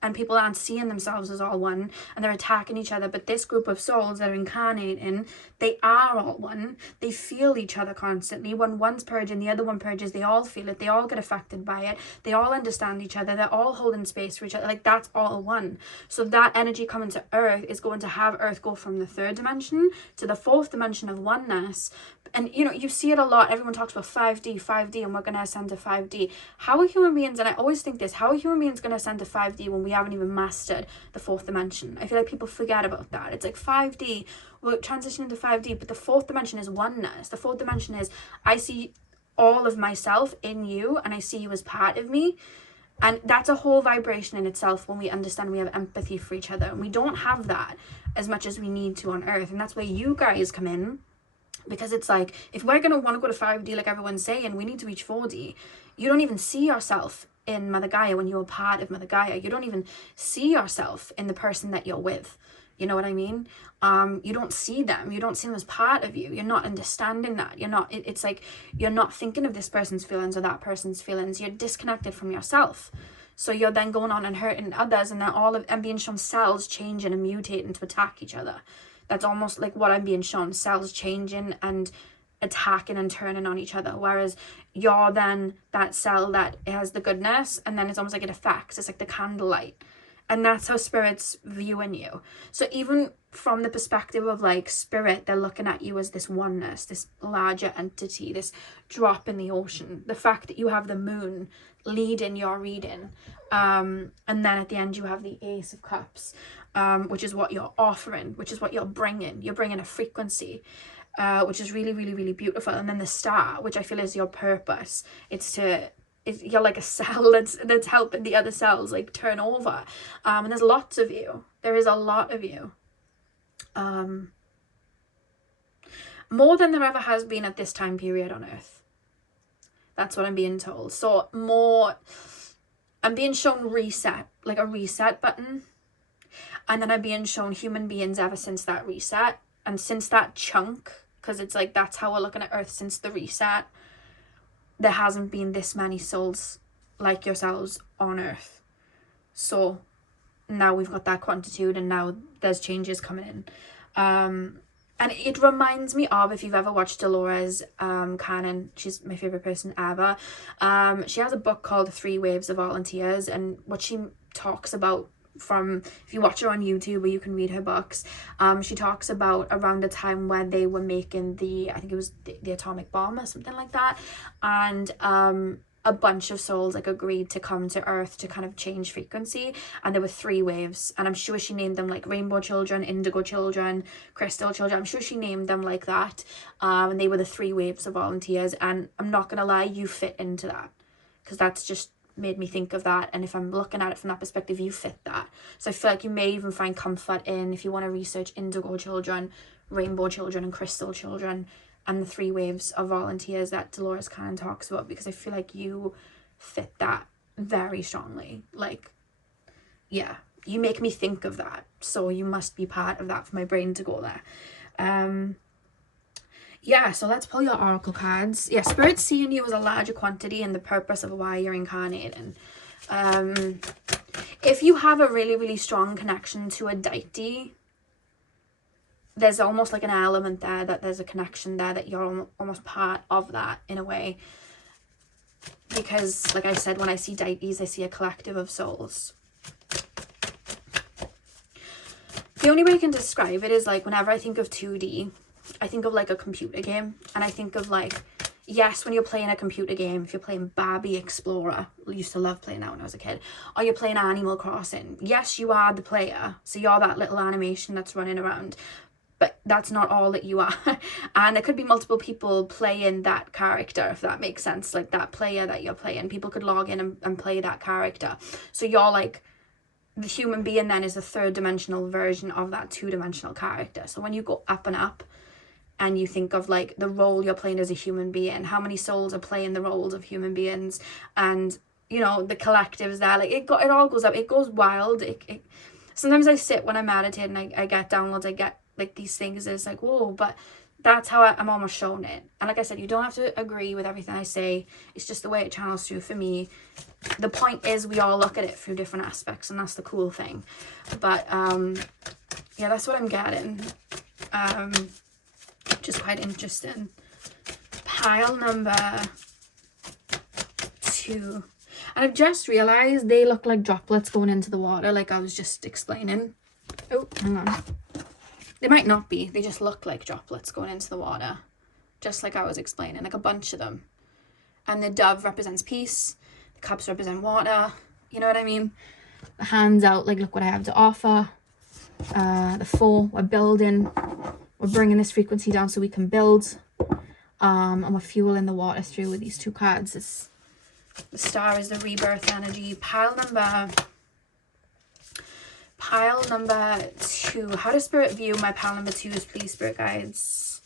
and people aren't seeing themselves as all one, and they're attacking each other. But this group of souls that are incarnating, they are all one. They feel each other constantly. When one's purging, the other one purges. They all feel it, they all get affected by it, they all understand each other, they're all holding space for each other. Like that's all one. So that energy coming to Earth is going to have Earth go from the third dimension to the fourth dimension of oneness. And you know, you see it a lot. Everyone talks about 5D, and we're going to ascend to 5D. How are human beings, and I always think this, how are human beings going to ascend to 5D when we haven't even mastered the fourth dimension? I feel like people forget about that. It's like 5D, we're transitioning to 5D, but the fourth dimension is oneness. The fourth dimension is, I see all of myself in you, and I see you as part of me. And that's a whole vibration in itself when we understand we have empathy for each other. And we don't have that as much as we need to on Earth. And that's where you guys come in. Because it's like, if we're going to want to go to 5D like everyone's saying, we need to reach 4D. You don't even see yourself in Mother Gaia when you're part of Mother Gaia. You don't even see yourself in the person that you're with. You know what I mean? You don't see them. You don't see them as part of you. You're not understanding that. You're not, it's like, you're not thinking of this person's feelings or that person's feelings. You're disconnected from yourself. So you're then going on and hurting others, and then all of, and being shown cells changing and mutating to attack each other. That's almost like what I'm being shown, cells changing and attacking and turning on each other. Whereas you're then that cell that has the goodness, and then it's almost like it affects. It's like the candlelight. And that's how Spirit's viewing you. So even from the perspective of like Spirit, they're looking at you as this oneness, this larger entity, this drop in the ocean. The fact that you have the moon leading your reading. And then at the end you have the Ace of Cups. Which is what you're offering, which is what you're bringing. You're bringing a frequency, which is really, really, really beautiful. And then the Star, which I feel is your purpose. It's you're like a cell that's helping the other cells like turn over. And there's lots of you. There is a lot of you. More than there ever has been at this time period on Earth. That's what I'm being told. So more, I'm being shown reset, like a reset button. And then I'm being shown human beings ever since that reset. And since that chunk, because it's like, that's how we're looking at Earth since the reset. There hasn't been this many souls like yourselves on Earth. So now we've got that quantitude, and now there's changes coming in. And it reminds me of, if you've ever watched Dolores Cannon, she's my favorite person ever. She has a book called 3 Waves of Volunteers, and what she talks about, from, if you watch her on YouTube, or you can read her books, she talks about around the time when they were making the, I think it was the atomic bomb or something like that, and a bunch of souls like agreed to come to Earth to kind of change frequency, and there were 3 waves, and I'm sure she named them like rainbow children, indigo children, crystal children. I'm sure she named them like that, and they were the 3 waves of volunteers. And I'm not gonna lie, you fit into that, because that's just made me think of that. And if I'm looking at it from that perspective, you fit that. So I feel like you may even find comfort in, if you want to research indigo children, rainbow children, and crystal children, and the 3 waves of volunteers that Dolores Cannon talks about, because I feel like you fit that very strongly. Like, yeah, you make me think of that, so you must be part of that for my brain to go there. Yeah, so let's pull your oracle cards. Yeah, Spirit's seeing you as a larger quantity and the purpose of why you're incarnating. If you have a really, really strong connection to a deity, there's almost like an element there, that there's a connection there, that you're almost part of that in a way. Because, like I said, when I see deities, I see a collective of souls. The only way I can describe it is, like, whenever I think of 2D, I think of like a computer game, and I think of like, yes, when you're playing a computer game, if you're playing Barbie Explorer, I used to love playing that when I was a kid, or you're playing Animal Crossing, yes, you are the player, so you're that little animation that's running around, but that's not all that you are. And there could be multiple people playing that character, if that makes sense, like that player that you're playing. People could log in and play that character, so you're like, the human being then is a 3rd-dimensional version of that 2-dimensional character. So when you go up and up, and you think of like the role you're playing as a human being, how many souls are playing the roles of human beings, and you know, the collectives there, like it all goes up, it goes wild. It sometimes I sit when I meditate and I get downloads, I get like these things, it's like, whoa, but that's how I'm almost shown it. And like I said, you don't have to agree with everything I say, it's just the way it channels through for me. The point is, we all look at it through different aspects, and that's the cool thing. But yeah, that's what I'm getting. Which is quite interesting. Pile number 2. And I've just realised they look like droplets going into the water, like I was just explaining. Oh, hang on. They might not be. They just look like droplets going into the water. Just like I was explaining, like a bunch of them. And the dove represents peace. The cups represent water. You know what I mean? The hands out, like, look what I have to offer. The 4, we're building. We're bringing this frequency down so we can build. And we're fueling the water through with these 2 cards. The star is the rebirth energy. Pile number 2. How does Spirit view my pile number 2s, please, Spirit guides?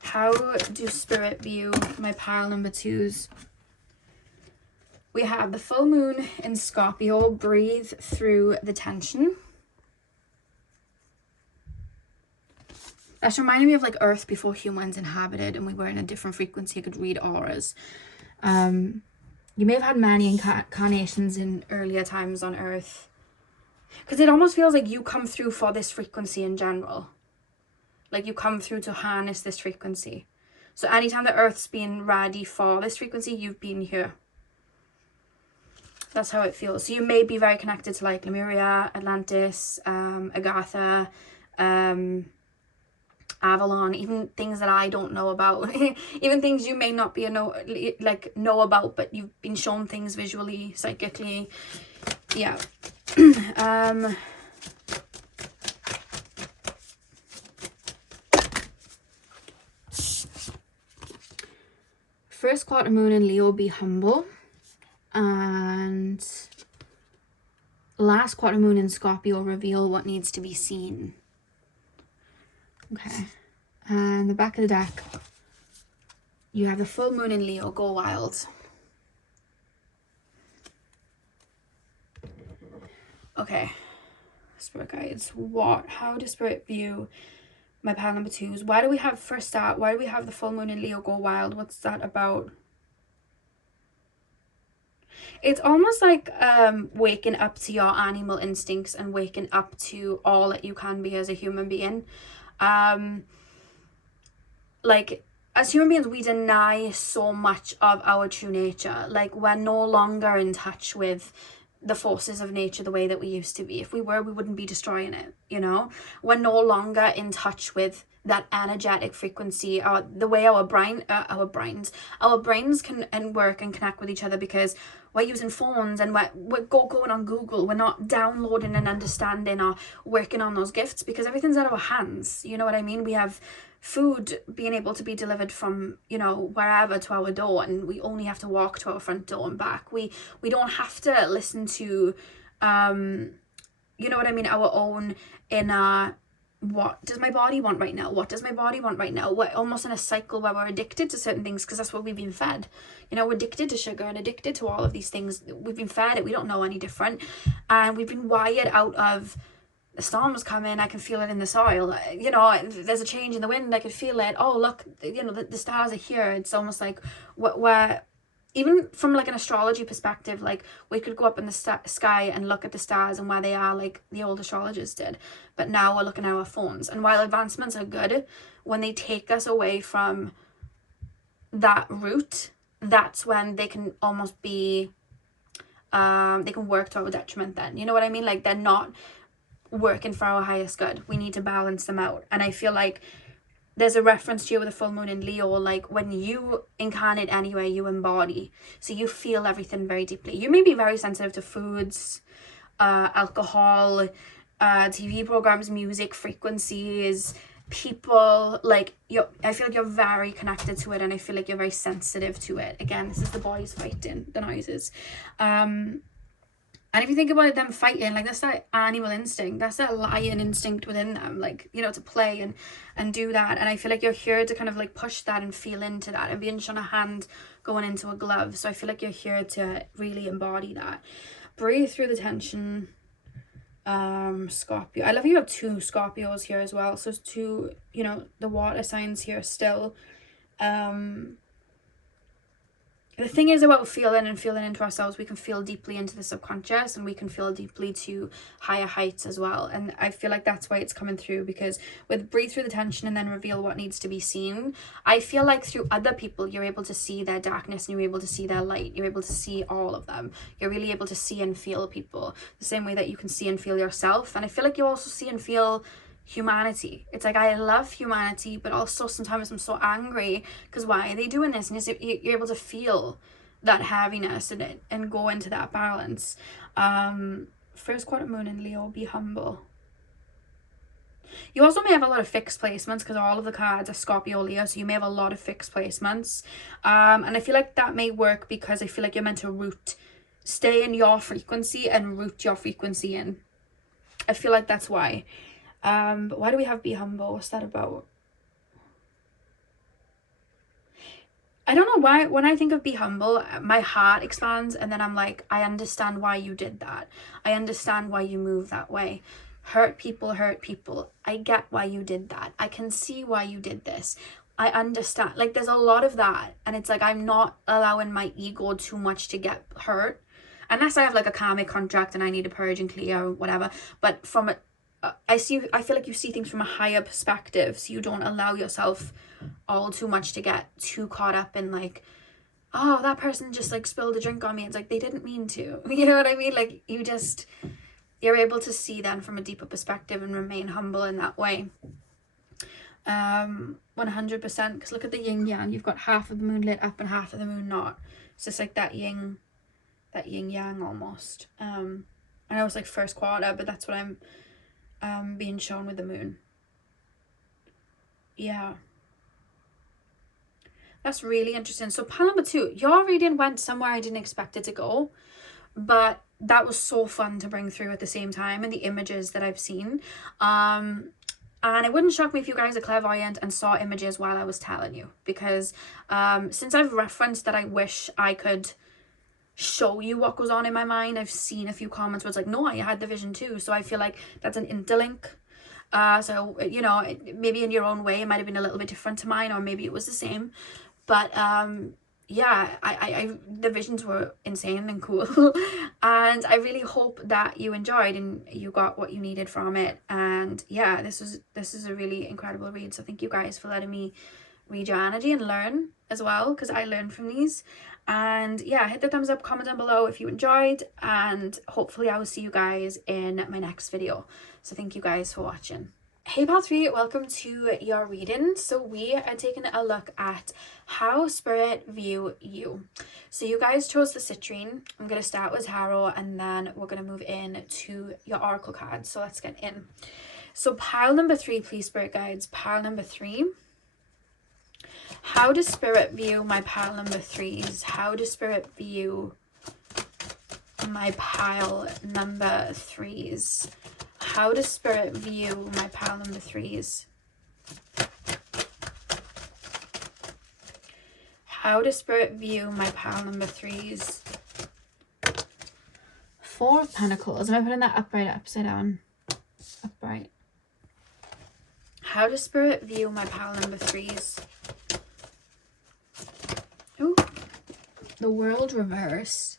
How do Spirit view my pile number 2s? We have the full moon in Scorpio. Breathe through the tension. That's reminding me of like Earth before humans inhabited and we were in a different frequency. You could read auras. You may have had many incarnations in earlier times on Earth, because it almost feels like you come through for this frequency in general. Like you come through to harness this frequency. So anytime the Earth's been ready for this frequency, you've been here. That's how it feels. So you may be very connected to like Lemuria, Atlantis, Agatha, Avalon, even things that I don't know about. Even things you may not be know about, but you've been shown things visually, psychically. Yeah. First quarter moon in Leo, be humble. And last quarter moon in Scorpio, reveal what needs to be seen. Okay. And the back of the deck, you have the full moon in Leo, go wild. Okay. Spirit guides, how does Spirit view my pile number 2s? Why do we have, first start, why do we have the full moon in Leo go wild? What's that about? It's almost like waking up to your animal instincts and waking up to all that you can be as a human being. Like, as human beings, we deny so much of our true nature. Like, we're no longer in touch with the forces of nature the way that we used to be. If we were, we wouldn't be destroying it, you know? We're no longer in touch with that energetic frequency, or the way our brains can work and connect with each other, because we're using phones and we're going on Google. We're not downloading and understanding or working on those gifts, because everything's out of our hands. You know what I mean? We have food being able to be delivered from, you know, wherever to our door, and we only have to walk to our front door and back. We don't have to listen to you know what I mean, our own inner, what does my body want right now? What does my body want right now? We're almost in a cycle where we're addicted to certain things because that's what we've been fed. You know, we're addicted to sugar and addicted to all of these things. We've been fed it. We don't know any different. And we've been wired out of, the storm's coming, I can feel it in the soil. You know, there's a change in the wind, I can feel it. Oh, look, you know, the stars are here. It's almost like we're even from like an astrology perspective, like we could go up in the sky and look at the stars and where they are, like the old astrologers did. But now we're looking at our phones. And while advancements are good, when they take us away from that route, that's when they can almost be, they can work to our detriment then. You know what I mean? Like, they're not working for our highest good. We need to balance them out. And I feel like there's a reference to you with a full moon in Leo, like when you incarnate anywhere, you embody. So you feel everything very deeply. You may be very sensitive to foods, alcohol, TV programs, music, frequencies, people. Like, I feel like you're very connected to it, and I feel like you're very sensitive to it. Again, this is the boys fighting the noises. And if you think about it, them fighting, like, that's that animal instinct. That's that lion instinct within them, like, you know, to play and do that. And I feel like you're here to kind of like push that and feel into that, and being shown a hand going into a glove. So I feel like you're here to really embody that. Breathe through the tension. Scorpio. I love you have 2 Scorpios here as well. So it's 2, you know, the water signs here still. The thing is about feeling into ourselves, we can feel deeply into the subconscious, and we can feel deeply to higher heights as well. And I feel like that's why it's coming through, because with breathe through the tension and then reveal what needs to be seen, I feel like through other people, you're able to see their darkness and you're able to see their light. You're able to see all of them. You're really able to see and feel people the same way that you can see and feel yourself. And I feel like you also see and feel humanity. It's like, I love humanity, but also sometimes I'm so angry because why are they doing this? And you're able to feel that heaviness and go into that balance. First quarter moon in Leo, be humble. You also may have a lot of fixed placements because all of the cards are Scorpio, Leo, so you may have a lot of fixed placements. And I feel like that may work because I feel like you're meant to stay in your frequency and root your frequency in. I feel like that's why. But why do we have be humble? What's that about? I don't know why, when I think of be humble, my heart expands, and then I'm like, I understand why you did that. I understand why you move that way. Hurt people. I get why you did that. I can see why you did this. I understand. Like, there's a lot of that, and it's like, I'm not allowing my ego too much to get hurt, unless I have like a karmic contract and I need to purge and clear or whatever. But from it, I feel like you see things from a higher perspective, so you don't allow yourself all too much to get too caught up in like, oh, that person just like spilled a drink on me. It's like, they didn't mean to. You know what I mean? Like, you're able to see then from a deeper perspective and remain humble in that way. 100%, because look at the yin yang. You've got half of the moon lit up and half of the moon not. It's just like that yin yang almost. I know it's like first quarter, but that's what I'm being shown with the moon. Yeah, That's really interesting. So pile number 2, your reading went somewhere I didn't expect it to go, but that was so fun to bring through at the same time, and the images that I've seen. And it wouldn't shock me if you guys are clairvoyant and saw images while I was telling you, because since I've referenced that I wish I could show you what goes on in my mind, I've seen a few comments where it's like, no, I had the vision too. So I feel like that's an interlink. So, you know, maybe in your own way it might have been a little bit different to mine, or maybe it was the same. But yeah, I the visions were insane and cool. And I really hope that you enjoyed and you got what you needed from it. And yeah, this is a really incredible read. So thank you guys for letting me read your energy and learn as well, because I learned from these. And yeah, hit the thumbs up, comment down below if you enjoyed, and hopefully I will see you guys in my next video. So thank you guys for watching. Hey pal 3, welcome to your reading. So we are taking a look at how spirit view you. So you guys chose the citrine. I'm going to start with tarot, and then we're going to move in to your oracle cards. So let's get in. So pile number 3, please, spirit guides. Pile number 3. How does spirit view my pile number 3s? How does spirit view my pile number 3s? How does spirit view my pile number 3s? How does spirit view my pile number 3s? 4 of Pentacles. Am I putting that upright or upside down? Upright. How does spirit view my pile number 3s? Oh, the world reversed.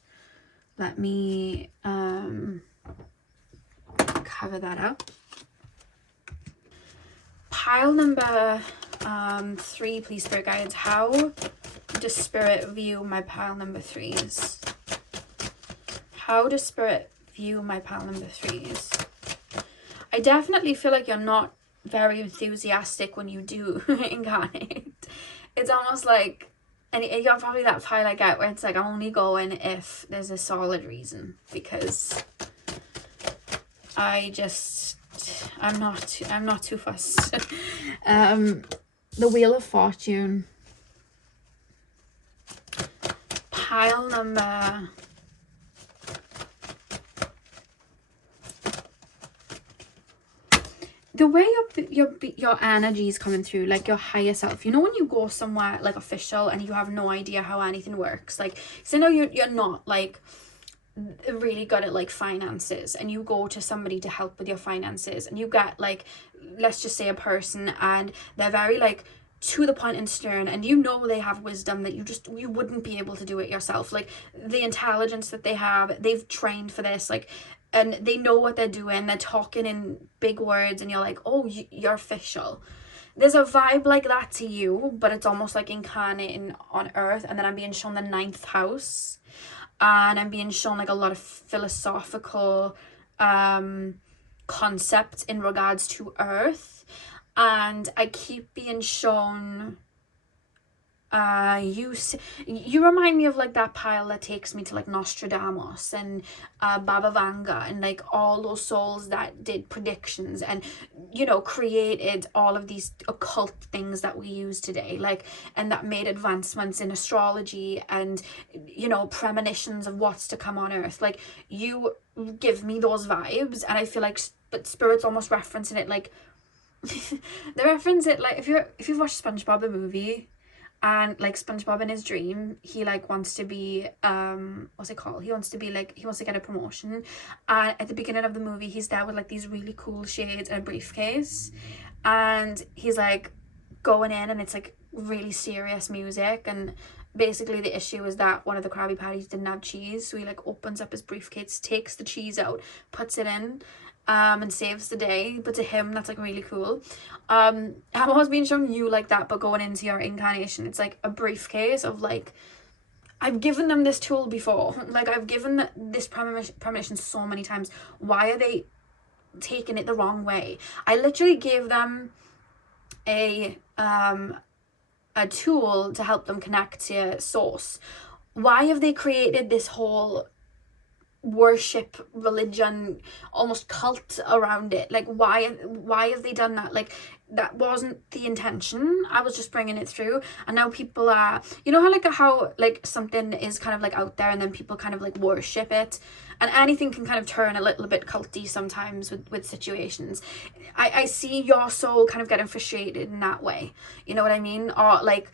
Let me cover that up. Pile number 3, please, spirit guides. How does spirit view my pile number 3s? How does spirit view my pile number 3s? I definitely feel like you're not very enthusiastic when you do incarnate. It's almost like, and you're probably that pile I get where it's like, I'm only going if there's a solid reason, because I'm not too fussed. The Wheel of Fortune. Pile number the way your energy is coming through, like your higher self, you know, when you go somewhere like official and you have no idea how anything works, like, so no, you're not like really good at like finances, and you go to somebody to help with your finances, and you get like, let's just say a person, and they're very like to the point and stern, and you know they have wisdom that you wouldn't be able to do it yourself, like the intelligence that they have, they've trained for this, like, and they know what they're doing, they're talking in big words, and you're like, oh, you're official. There's a vibe like that to you, but it's almost like incarnating on earth. And then I'm being shown the 9th house, and I'm being shown like a lot of philosophical concepts in regards to earth, and I keep being shown you remind me of like that pile that takes me to like Nostradamus and Baba Vanga, and like all those souls that did predictions and, you know, created all of these occult things that we use today, like, and that made advancements in astrology and, you know, premonitions of what's to come on earth. Like, you give me those vibes, and I feel like but spirit's almost referencing it, like they reference it like, if you've watched SpongeBob the movie, and like SpongeBob in his dream, he like wants to be what's it called, he wants to get a promotion, and at the beginning of the movie he's there with like these really cool shades and a briefcase, and he's like going in, and it's like really serious music, and basically the issue is that one of the Krabby Patties didn't have cheese, so he like opens up his briefcase, takes the cheese out, puts it in, and saves the day. But to him that's like really cool. I'm always being shown you like that, but going into your incarnation, it's like a briefcase of like, I've given them this tool before, like I've given this premonition so many times. Why are they taking it the wrong way? I literally gave them a tool to help them connect to source. Why have they created this whole worship, religion, almost cult around it. Like, why have they done that? Like, that wasn't the intention. I was just bringing it through, and now people are, you know how like something is kind of like out there and then people kind of like worship it, and anything can kind of turn a little bit culty sometimes with situations. I see your soul kind of getting frustrated in that way, you know what I mean? Or like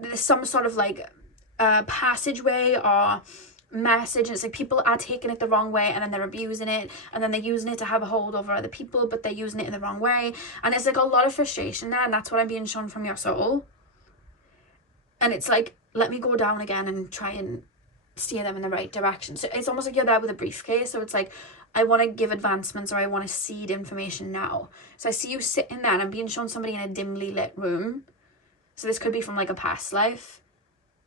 there's some sort of like passageway or message, and it's like people are taking it the wrong way, and then they're abusing it, and then they're using it to have a hold over other people, but they're using it in the wrong way, and it's like a lot of frustration there, and that's what I'm being shown from your soul. And it's like, let me go down again and try and steer them in the right direction. So it's almost like you're there with a briefcase, so it's like, I want to give advancements, or I want to seed information now. So I see you sitting there, and I'm being shown somebody in a dimly lit room, so this could be from like a past life,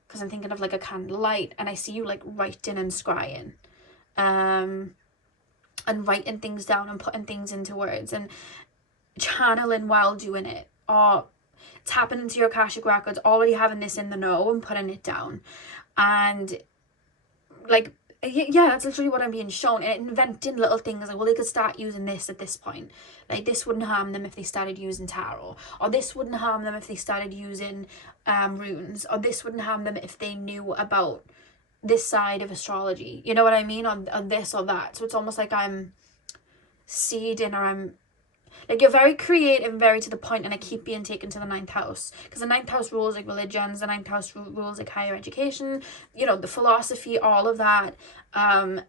because I'm thinking of like a candlelight, and I see you like writing and scrying, and writing things down and putting things into words and channeling while doing it, or tapping into your Akashic records, already having this in the know and putting it down. And like, yeah, that's literally what I'm being shown, and inventing little things like, well, they could start using this at this point, like this wouldn't harm them if they started using tarot, or this wouldn't harm them if they started using runes, or this wouldn't harm them if they knew about this side of astrology, you know what I mean, on this or that. So it's almost like I'm seeding, or I'm like, you're very creative and very to the point, and I keep being taken to the 9th house, because the 9th house rules like religions, the 9th house rules like higher education, you know, the philosophy, all of that, and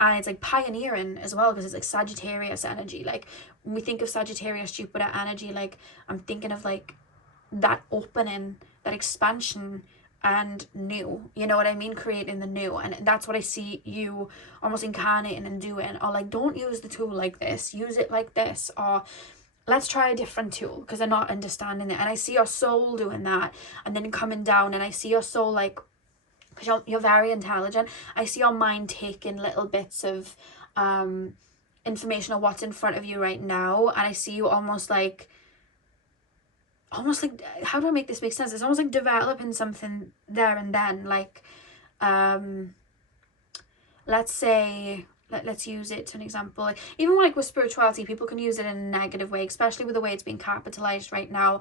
it's like pioneering as well, because it's like Sagittarius energy. Like when we think of Sagittarius Jupiter energy, like I'm thinking of like that opening, that expansion, and new, you know what I mean, creating the new. And that's what I see you almost incarnating and doing. Or like, don't use the tool like this, use it like this, or let's try a different tool, because they're not understanding it. And I see your soul doing that, and then coming down, and I see your soul like, because you're very intelligent, I see your mind taking little bits of information of what's in front of you right now, and I see you almost like, how do I make this make sense? It's almost like developing something there and then, like let's say, let's use it to an example, like, even like with spirituality, people can use it in a negative way, especially with the way it's being capitalized right now.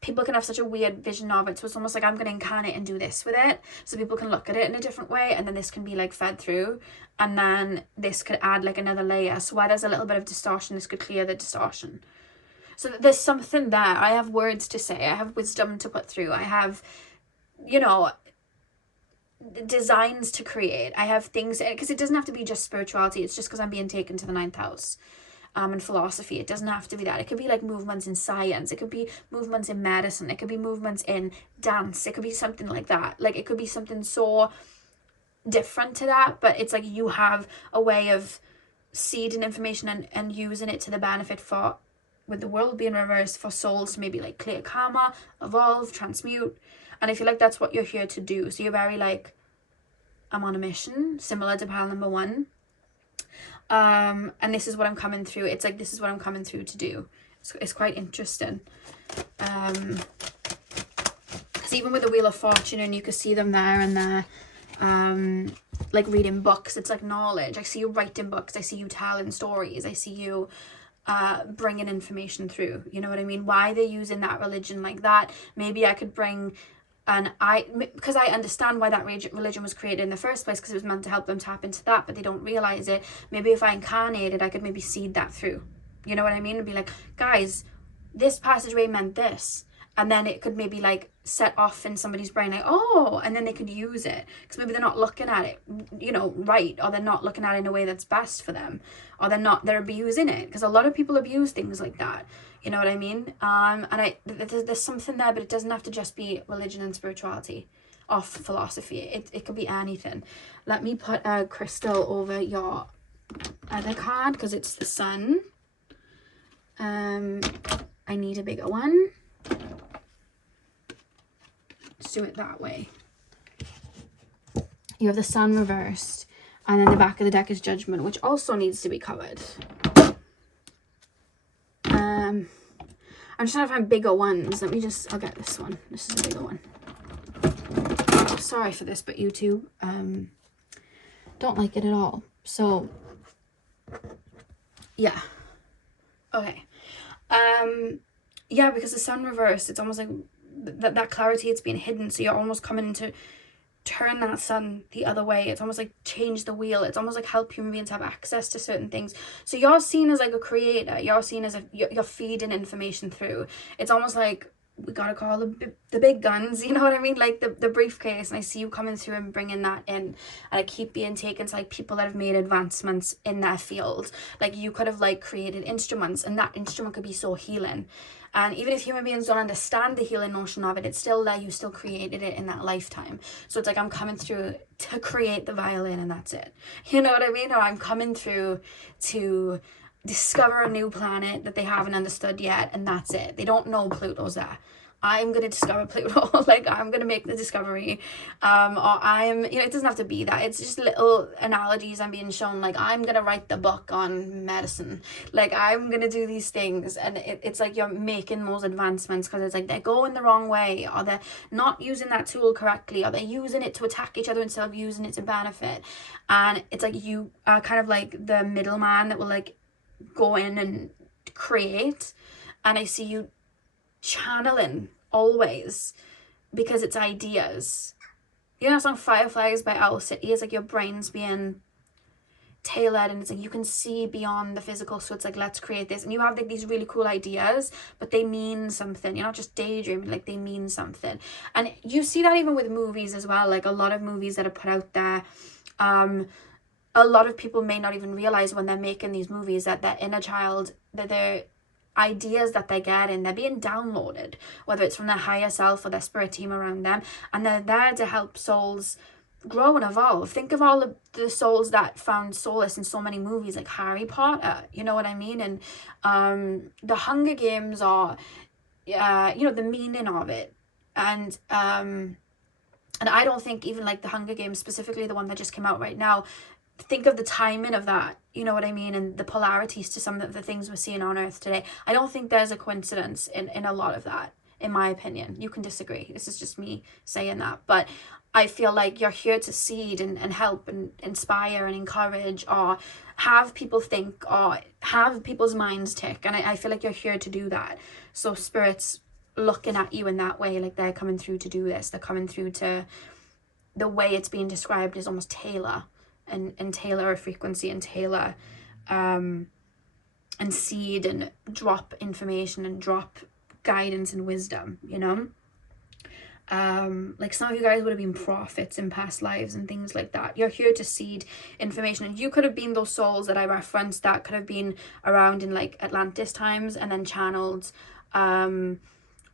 People can have such a weird vision of it, so it's almost like, I'm going to incarnate and do this with it, so people can look at it in a different way, and then this can be like fed through, and then this could add like another layer, so where there's a little bit of distortion, this could clear the distortion. So there's something there. I have words to say, I have wisdom to put through, I have, you know, designs to create, I have things, because it doesn't have to be just spirituality, it's just because I'm being taken to the 9th house. And philosophy, it doesn't have to be that. It could be like movements in science, it could be movements in medicine, it could be movements in dance, it could be something like that. Like, it could be something so different to that, but it's like you have a way of seeding information and using it to the benefit for, with the world being reversed, for souls to maybe like clear karma, evolve, transmute. And I feel like that's what you're here to do. So you're very like, I'm on a mission, similar to pile number 1. And this is what I'm coming through. It's like, this is what I'm coming through to do. It's quite interesting. Because even with the Wheel of Fortune, and you can see them there, and they're like reading books, it's like knowledge. I see you writing books, I see you telling stories, I see you bringing information through, you know what I mean? Why they're using that religion like that, maybe I could bring, and because I understand why that religion was created in the first place, because it was meant to help them tap into that, but they don't realize it. Maybe if I incarnated, I could maybe seed that through, you know what I mean, and be like, guys, this passageway meant this, and then it could maybe like set off in somebody's brain, like, oh, and then they could use it, because maybe they're not looking at it, you know, right, or they're not looking at it in a way that's best for them, or they're abusing it, because a lot of people abuse things like that, you know what I mean? And there's something there, but it doesn't have to just be religion and spirituality or philosophy. It could be anything. Let me put a crystal over your other card, because it's the sun. I need a bigger one. Let's do it that way. You have the sun reversed, and then the back of the deck is Judgment, which also needs to be covered. I'm just trying to find bigger ones. I'll get this one. This is a bigger one. Sorry for this, but YouTube. Don't like it at all. So yeah. Okay. Yeah, because the sun reversed, it's almost like that clarity, it's been hidden, so you're almost coming to turn that sun the other way. It's almost like change the wheel. It's almost like help human beings have access to certain things. So you're seen as like a creator. You're seen as you're feeding information through. It's almost like we gotta call the big guns, you know what I mean, like the briefcase. And I see you coming through and bringing that in, and I keep being taken to like people that have made advancements in their field. Like you could have like created instruments, and that instrument could be so healing. And even if human beings don't understand the healing notion of it, it's still there. You still created it in that lifetime. So it's like I'm coming through to create the violin, and that's it. You know what I mean? Or I'm coming through to discover a new planet that they haven't understood yet, and that's it. They don't know Pluto's there. I'm going to discover Pluto. Like, I'm going to make the discovery. Or I'm, you know, it doesn't have to be that. It's just little analogies I'm being shown. Like, I'm going to write the book on medicine. Like, I'm going to do these things. And it's like you're making those advancements because it's like they're going the wrong way, or they're not using that tool correctly, or they're using it to attack each other instead of using it to benefit. And it's like you are kind of like the middleman that will like go in and create. And I see you channeling always, because it's ideas. You know that song Fireflies by Owl City? It's like your brain's being tailored, and it's like you can see beyond the physical. So it's like, let's create this, and you have like these really cool ideas, but they mean something. You're not just daydreaming, like they mean something. And you see that even with movies as well. Like a lot of movies that are put out there, a lot of people may not even realize when they're making these movies that their inner child, that their ideas that they get in, they're being downloaded, whether it's from their higher self or their spirit team around them, and they're there to help souls grow and evolve. Think of all the souls that found solace in so many movies like Harry Potter, you know what I mean, and the Hunger Games, or you know, the meaning of it. And I don't think even like the Hunger Games, specifically the one that just came out right now, think of the timing of that, you know what I mean, and the polarities to some of the things we're seeing on Earth today. I don't think there's a coincidence in a lot of that, in my opinion. You can disagree, this is just me saying that, but I feel like you're here to seed and help and inspire and encourage, or have people think, or have people's minds tick, and I feel like you're here to do that. So spirit's looking at you in that way, like they're coming through to do this. They're coming through to, the way it's being described is almost tailor, and tailor a frequency, and tailor and seed, and drop information, and drop guidance and wisdom, you know. Like some of you guys would have been prophets in past lives and things like that. You're here to seed information, and you could have been those souls that I referenced that could have been around in like Atlantis times, and then channeled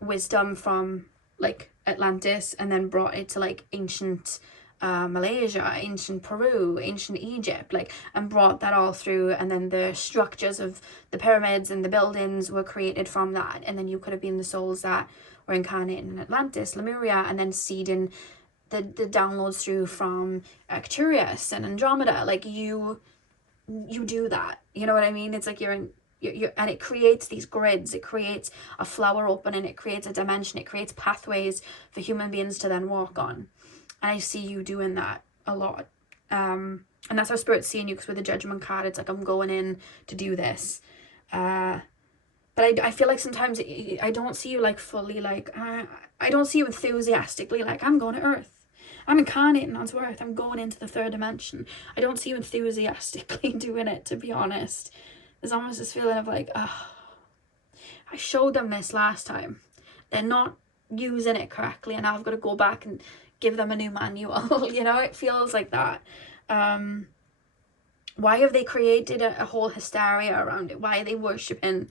wisdom from like Atlantis, and then brought it to like ancient Malaysia, ancient Peru, ancient Egypt, like, and brought that all through, and then the structures of the pyramids and the buildings were created from that. And then you could have been the souls that were incarnated in Atlantis, Lemuria, and then seeding the downloads through from Arcturus and Andromeda. Like you do that, you know what I mean? It's like you're and it creates these grids, it creates a flower opening, it creates a dimension, it creates pathways for human beings to then walk on. And I see you doing that a lot. And that's how Spirit's seeing you, because with the Judgment card, it's like, I'm going in to do this. But I feel like sometimes I don't see you like fully, like, I don't see you enthusiastically, like, I'm going to Earth. I'm incarnating onto Earth. I'm going into the third dimension. I don't see you enthusiastically doing it, to be honest. There's almost this feeling of like, oh, I showed them this last time. They're not using it correctly, and now I've got to go back and give them a new manual. You know, it feels like that. Why have they created a whole hysteria around it? Why are they worshipping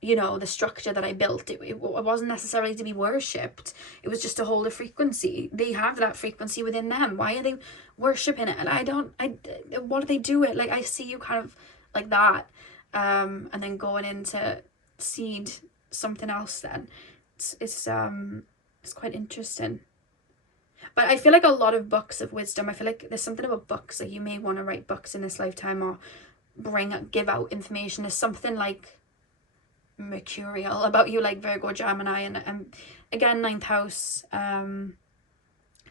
you know, the structure that I built? It wasn't necessarily to be worshipped. It was just to hold a frequency. They have that frequency within them. Why are they worshipping it? And what do they do it? Like, I see you kind of like that, and then going into seed something else. Then it's quite interesting. But I feel like a lot of books of wisdom, I feel like there's something about books, like you may want to write books in this lifetime, or give out information. There's something like mercurial about you, like Virgo, Gemini, and again, 9th house,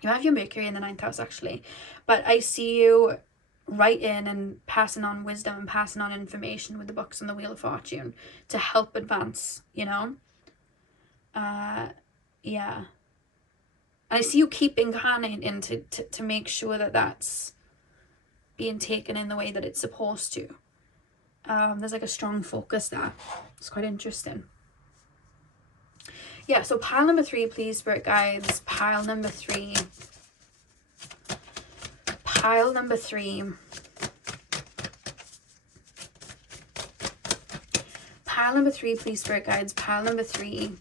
You have your Mercury in the 9th house actually, but I see you writing and passing on wisdom and passing on information with the books and the Wheel of Fortune to help advance, you know. Yeah, and I see you keep incarnating to make sure that that's being taken in the way that it's supposed to. There's like a strong focus there. It's quite interesting. Yeah, so pile number 3, please, spirit guides. Pile number 3. Pile number 3. Pile number 3, please, spirit guides. Pile number 3.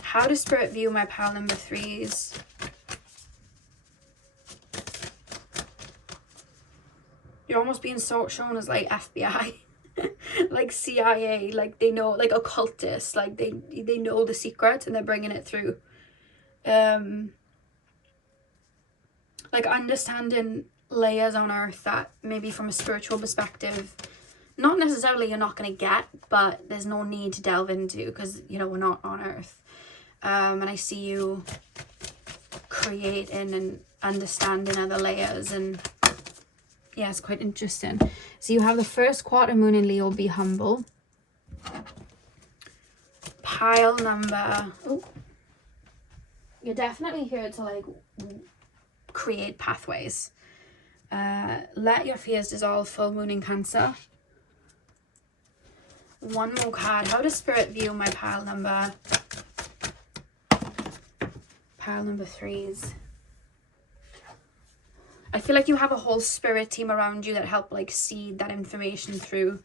How does spirit view my pile number 3s? You're almost being shown as like FBI. Like CIA, like they know, like occultists, like they know the secret and they're bringing it through. Like understanding layers on earth that maybe from a spiritual perspective not necessarily you're not going to get, but there's no need to delve into because, you know, we're not on earth. And I see you creating and understanding other layers, and yeah, it's quite interesting. So you have the first quarter moon in Leo, be humble. Pile number, oh, you're definitely here to like create pathways. Let your fears dissolve, full moon in Cancer. One more card. How does spirit view my pile number 3s? I feel like you have a whole spirit team around you that help like seed that information through.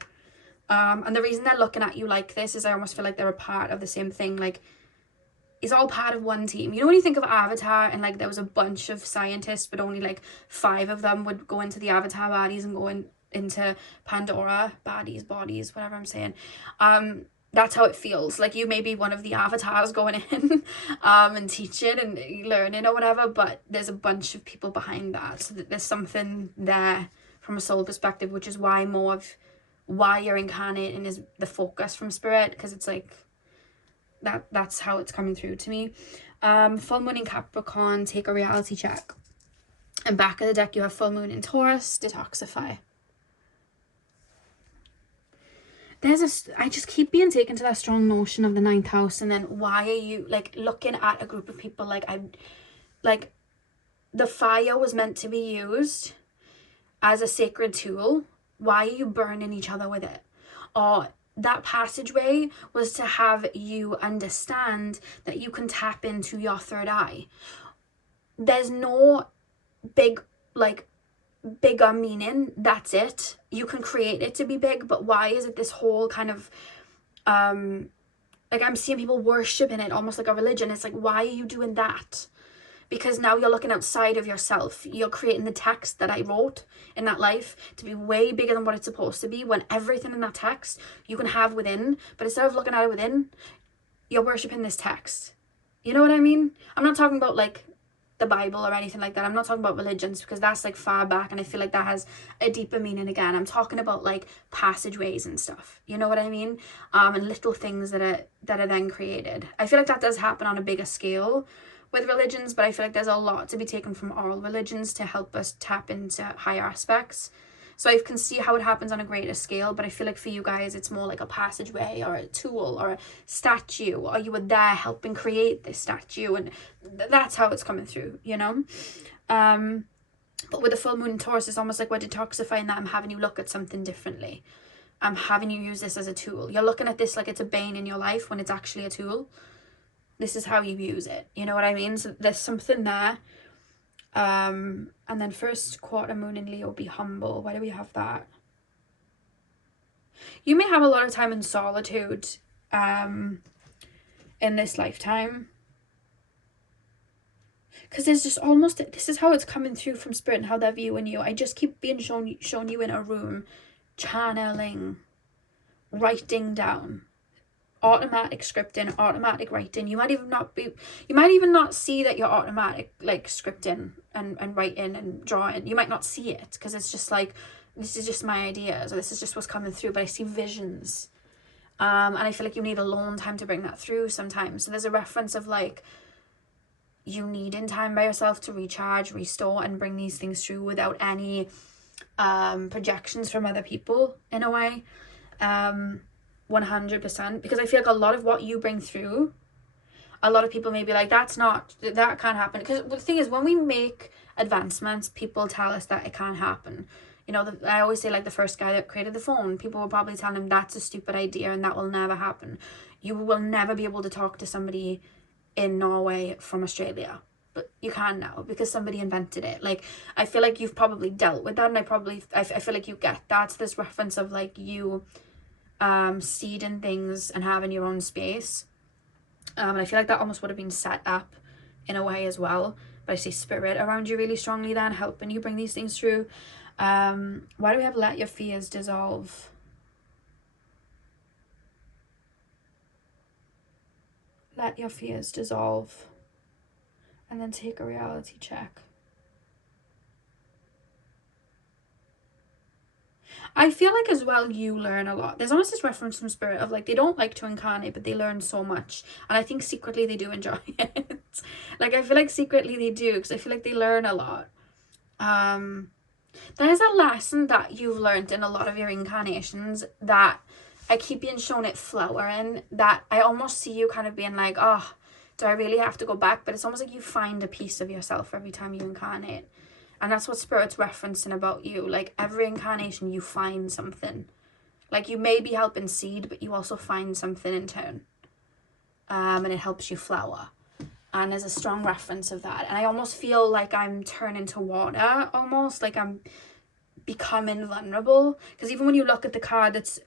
And the reason they're looking at you like this is I almost feel like they're a part of the same thing. Like, it's all part of one team. You know when you think of Avatar and like there was a bunch of scientists, but only like 5 of them would go into the Avatar bodies and go into Pandora bodies, whatever I'm saying. That's how it feels. Like you may be one of the avatars going in and teaching and learning or whatever, but there's a bunch of people behind that. So there's something there from a soul perspective, which is why more of why you're incarnating is the focus from spirit, because it's like that's how it's coming through to me. Full moon in Capricorn, take a reality check. And back of the deck you have full moon in Taurus, detoxify. I just keep being taken to that strong notion of the 9th house, and then why are you like looking at a group of people like the fire was meant to be used as a sacred tool. Why are you burning each other with it? Or that passageway was to have you understand that you can tap into your third eye. There's no bigger meaning. That's it. You can create it to be big, but why is it this whole kind of like I'm seeing people worshiping it almost like a religion. It's like, why are you doing that? Because now you're looking outside of yourself. You're creating the text that I wrote in that life to be way bigger than what it's supposed to be, when everything in that text you can have within, but instead of looking at it within, you're worshiping this text. You know what I mean? I'm not talking about like the Bible or anything like that. I'm not talking about religions, because that's like far back and I feel like that has a deeper meaning again. I'm talking about like passageways and stuff. You know what I mean? And little things that are then created. I feel like that does happen on a bigger scale with religions, but I feel like there's a lot to be taken from all religions to help us tap into higher aspects. So I can see how it happens on a greater scale, but I feel like for you guys it's more like a passageway or a tool or a statue, or you were there helping create this statue, and that's how it's coming through, you know. But with the full moon in Taurus, it's almost like we're detoxifying that. I'm having you look at something differently. I'm having you use this as a tool. You're looking at this like it's a bane in your life when it's actually a tool. This is how you use it, you know what I mean? So there's something there. And then first quarter moon in Leo, be humble. Why do we have that? You may have a lot of time in solitude in this lifetime, because there's just almost, this is how it's coming through from spirit and how they're viewing you. I just keep being shown you in a room channeling, writing down, automatic scripting, automatic writing. You might even not see that you're automatic like scripting and writing and drawing. You might not see it because it's just like, this is just my ideas, or this is just what's coming through, but I see visions. And I feel like you need alone time to bring that through sometimes. So there's a reference of like, you needing time by yourself to recharge, restore, and bring these things through without any projections from other people, in a way. 100%, because I feel like a lot of what you bring through, a lot of people may be like, that can't happen. Because the thing is, when we make advancements, people tell us that it can't happen. You know, I always say, like, the first guy that created the phone, people were probably telling him that's a stupid idea and that will never happen. You will never be able to talk to somebody in Norway from Australia, but you can now because somebody invented it. Like, I feel like you've probably dealt with that, and I feel like you get that. So this reference of, like, you seeding things and having your own space, and I feel like that almost would have been set up in a way as well. But I see spirit around you really strongly then, helping you bring these things through. Why do we have let your fears dissolve? Let your fears dissolve, and then take a reality check. I feel like as well you learn a lot. There's almost this reference from spirit of, like, they don't like to incarnate, but they learn so much, and I think secretly they do enjoy it. Like, I feel like secretly they do, because I feel like they learn a lot. There's a lesson that you've learned in a lot of your incarnations that I keep being shown it flowering, that I almost see you kind of being like, oh, do I really have to go back? But it's almost like you find a piece of yourself every time you incarnate. And that's what spirit's referencing about you. Like, every incarnation you find something. Like, you may be helping seed, but you also find something in turn. And it helps you flower. And there's a strong reference of that. And I almost feel like I'm turning to water, almost like I'm becoming vulnerable. Because even when you look at the card that's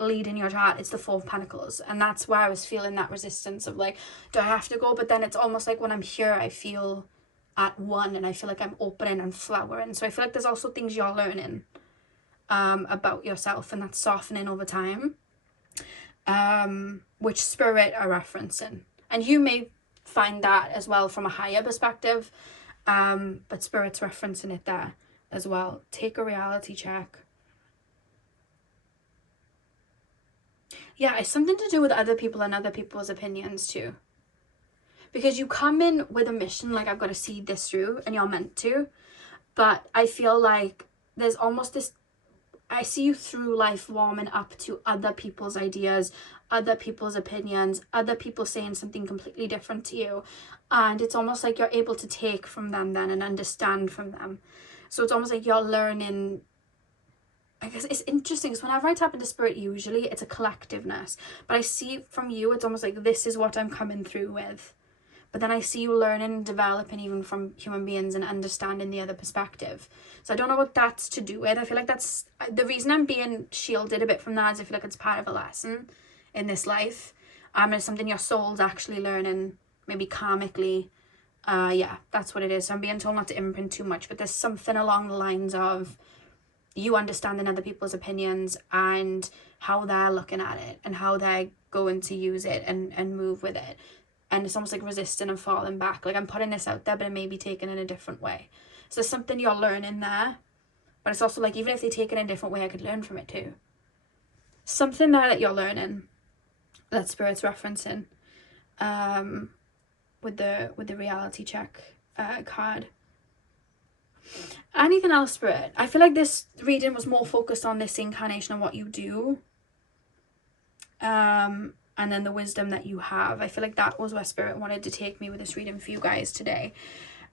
leading your chart, it's the Four of Pentacles. And that's where I was feeling that resistance of, like, do I have to go? But then it's almost like when I'm here, I feel at one, and I feel like I'm opening and flowering. So I feel like there's also things you're learning about yourself, and that's softening over time, which spirit are referencing. And you may find that as well from a higher perspective, but spirit's referencing it there as well. Take a reality check. Yeah, it's something to do with other people and other people's opinions too. Because you come in with a mission, like, I've got to see this through, and you're meant to. But I feel like there's almost this, I see you through life warming up to other people's ideas, other people's opinions, other people saying something completely different to you. And it's almost like you're able to take from them then and understand from them. So it's almost like you're learning. I guess it's interesting because whenever I tap into spirit, usually it's a collectiveness. But I see from you, it's almost like this is what I'm coming through with. But then I see you learning and developing even from human beings and understanding the other perspective. So I don't know what that's to do with. I feel like that's the reason I'm being shielded a bit from that, is I feel like it's part of a lesson in this life. It's something your soul's actually learning, maybe karmically. Yeah, that's what it is. So I'm being told not to imprint too much, but there's something along the lines of you understanding other people's opinions and how they're looking at it and how they're going to use it and move with it. And it's almost like resisting and falling back. Like, I'm putting this out there, but it may be taken in a different way. So there's something you're learning there. But it's also like, even if they take it in a different way, I could learn from it too. Something there that you're learning, that spirit's referencing, with the reality check card. Anything else, spirit? I feel like this reading was more focused on this incarnation and what you do. And then the wisdom that you have. I feel like that was where spirit wanted to take me with this reading for you guys today.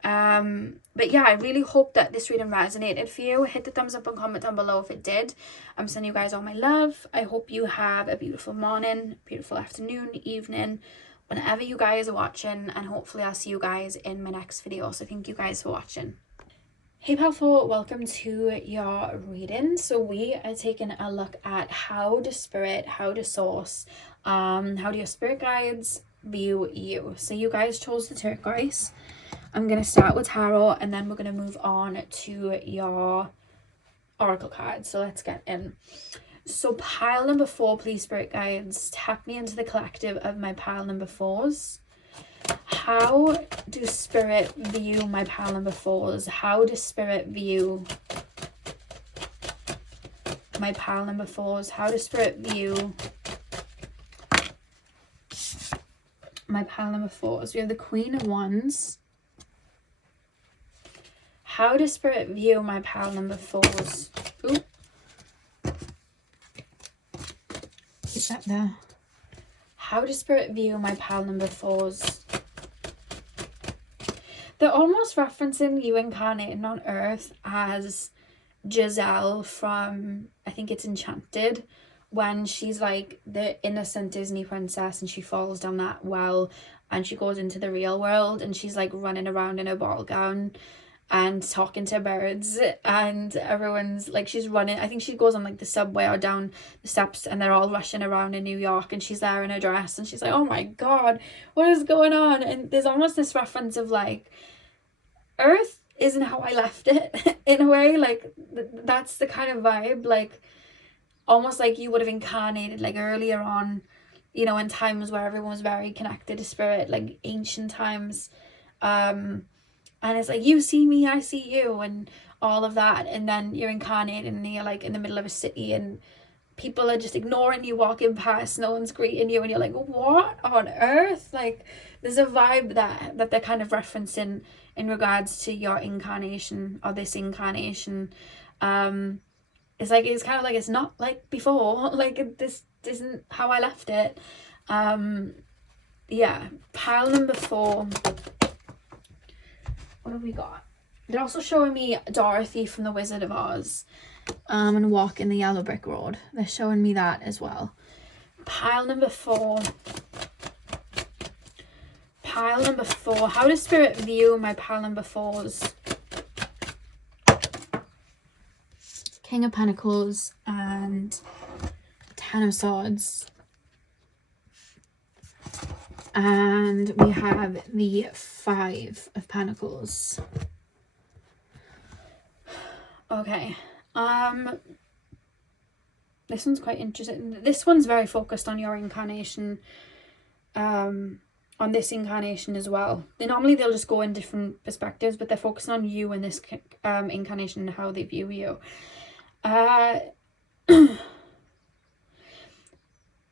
But yeah, I really hope that this reading resonated for you. Hit the thumbs up and comment down below if it did. I'm sending you guys all my love. I hope you have a beautiful morning, beautiful afternoon, evening, whenever you guys are watching, and hopefully I'll see you guys in my next video. So thank you guys for watching. Hey powerful, welcome to your reading. So we are taking a look at how does spirit, how does source, how do your spirit guides view you. So you guys chose the turquoise. I'm going to start with tarot, and then we're going to move on to your oracle cards. So let's get in. So pile number 4, please, spirit guides, tap me into the collective of my pile number 4s. How do spirit view my pile number 4s? How does spirit view my pile number 4s? How does spirit view my pile number 4s? We have the Queen of Wands, How does Spirit view my pile number 4's? Ooh. Is that there? How does Spirit view my pile number 4's? They're almost referencing you incarnating on Earth as Giselle from, I think it's Enchanted, when she's like the innocent Disney princess and she falls down that well and she goes into the real world and she's like running around in a ball gown and talking to birds, and everyone's like, she's running, I think she goes on like the subway or down the steps and they're all rushing around in New York and she's there in a dress and she's like, oh my god, what is going on? And there's almost this reference of like, Earth isn't how I left it in a way, like that's the kind of vibe, like almost like you would have incarnated like earlier on, you know, in times where everyone was very connected to spirit, like ancient times, and it's like, you see me, I see you, and all of that, and then you're incarnated and you're like in the middle of a city and people are just ignoring you walking past, no one's greeting you, and you're like, what on earth? Like there's a vibe that they're kind of referencing in regards to your incarnation or this incarnation. It's like, it's kind of like, it's not like before, like this isn't how I left it. Yeah, pile number 4. What have we got? They're also showing me Dorothy from The Wizard of Oz, and walking the yellow brick road. They're showing me that as well. Pile number 4. Pile number 4. How does Spirit view my pile number 4's? King of Pentacles and Ten of Swords. And we have the 5 of Pentacles. Okay. This one's quite interesting. This one's very focused on your incarnation. On this incarnation as well. Normally they'll just go in different perspectives, but they're focusing on you in this incarnation and how they view you.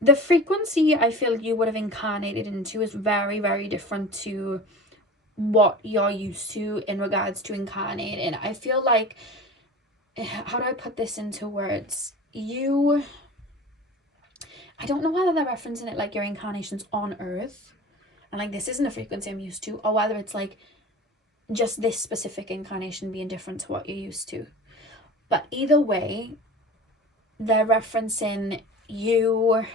The frequency I feel you would have incarnated into is very, very different to what you're used to in regards to incarnating. I feel like, how do I put this into words? I don't know whether they're referencing it like your incarnation's on Earth and like this isn't a frequency I'm used to, or whether it's like just this specific incarnation being different to what you're used to. But either way, they're referencing you,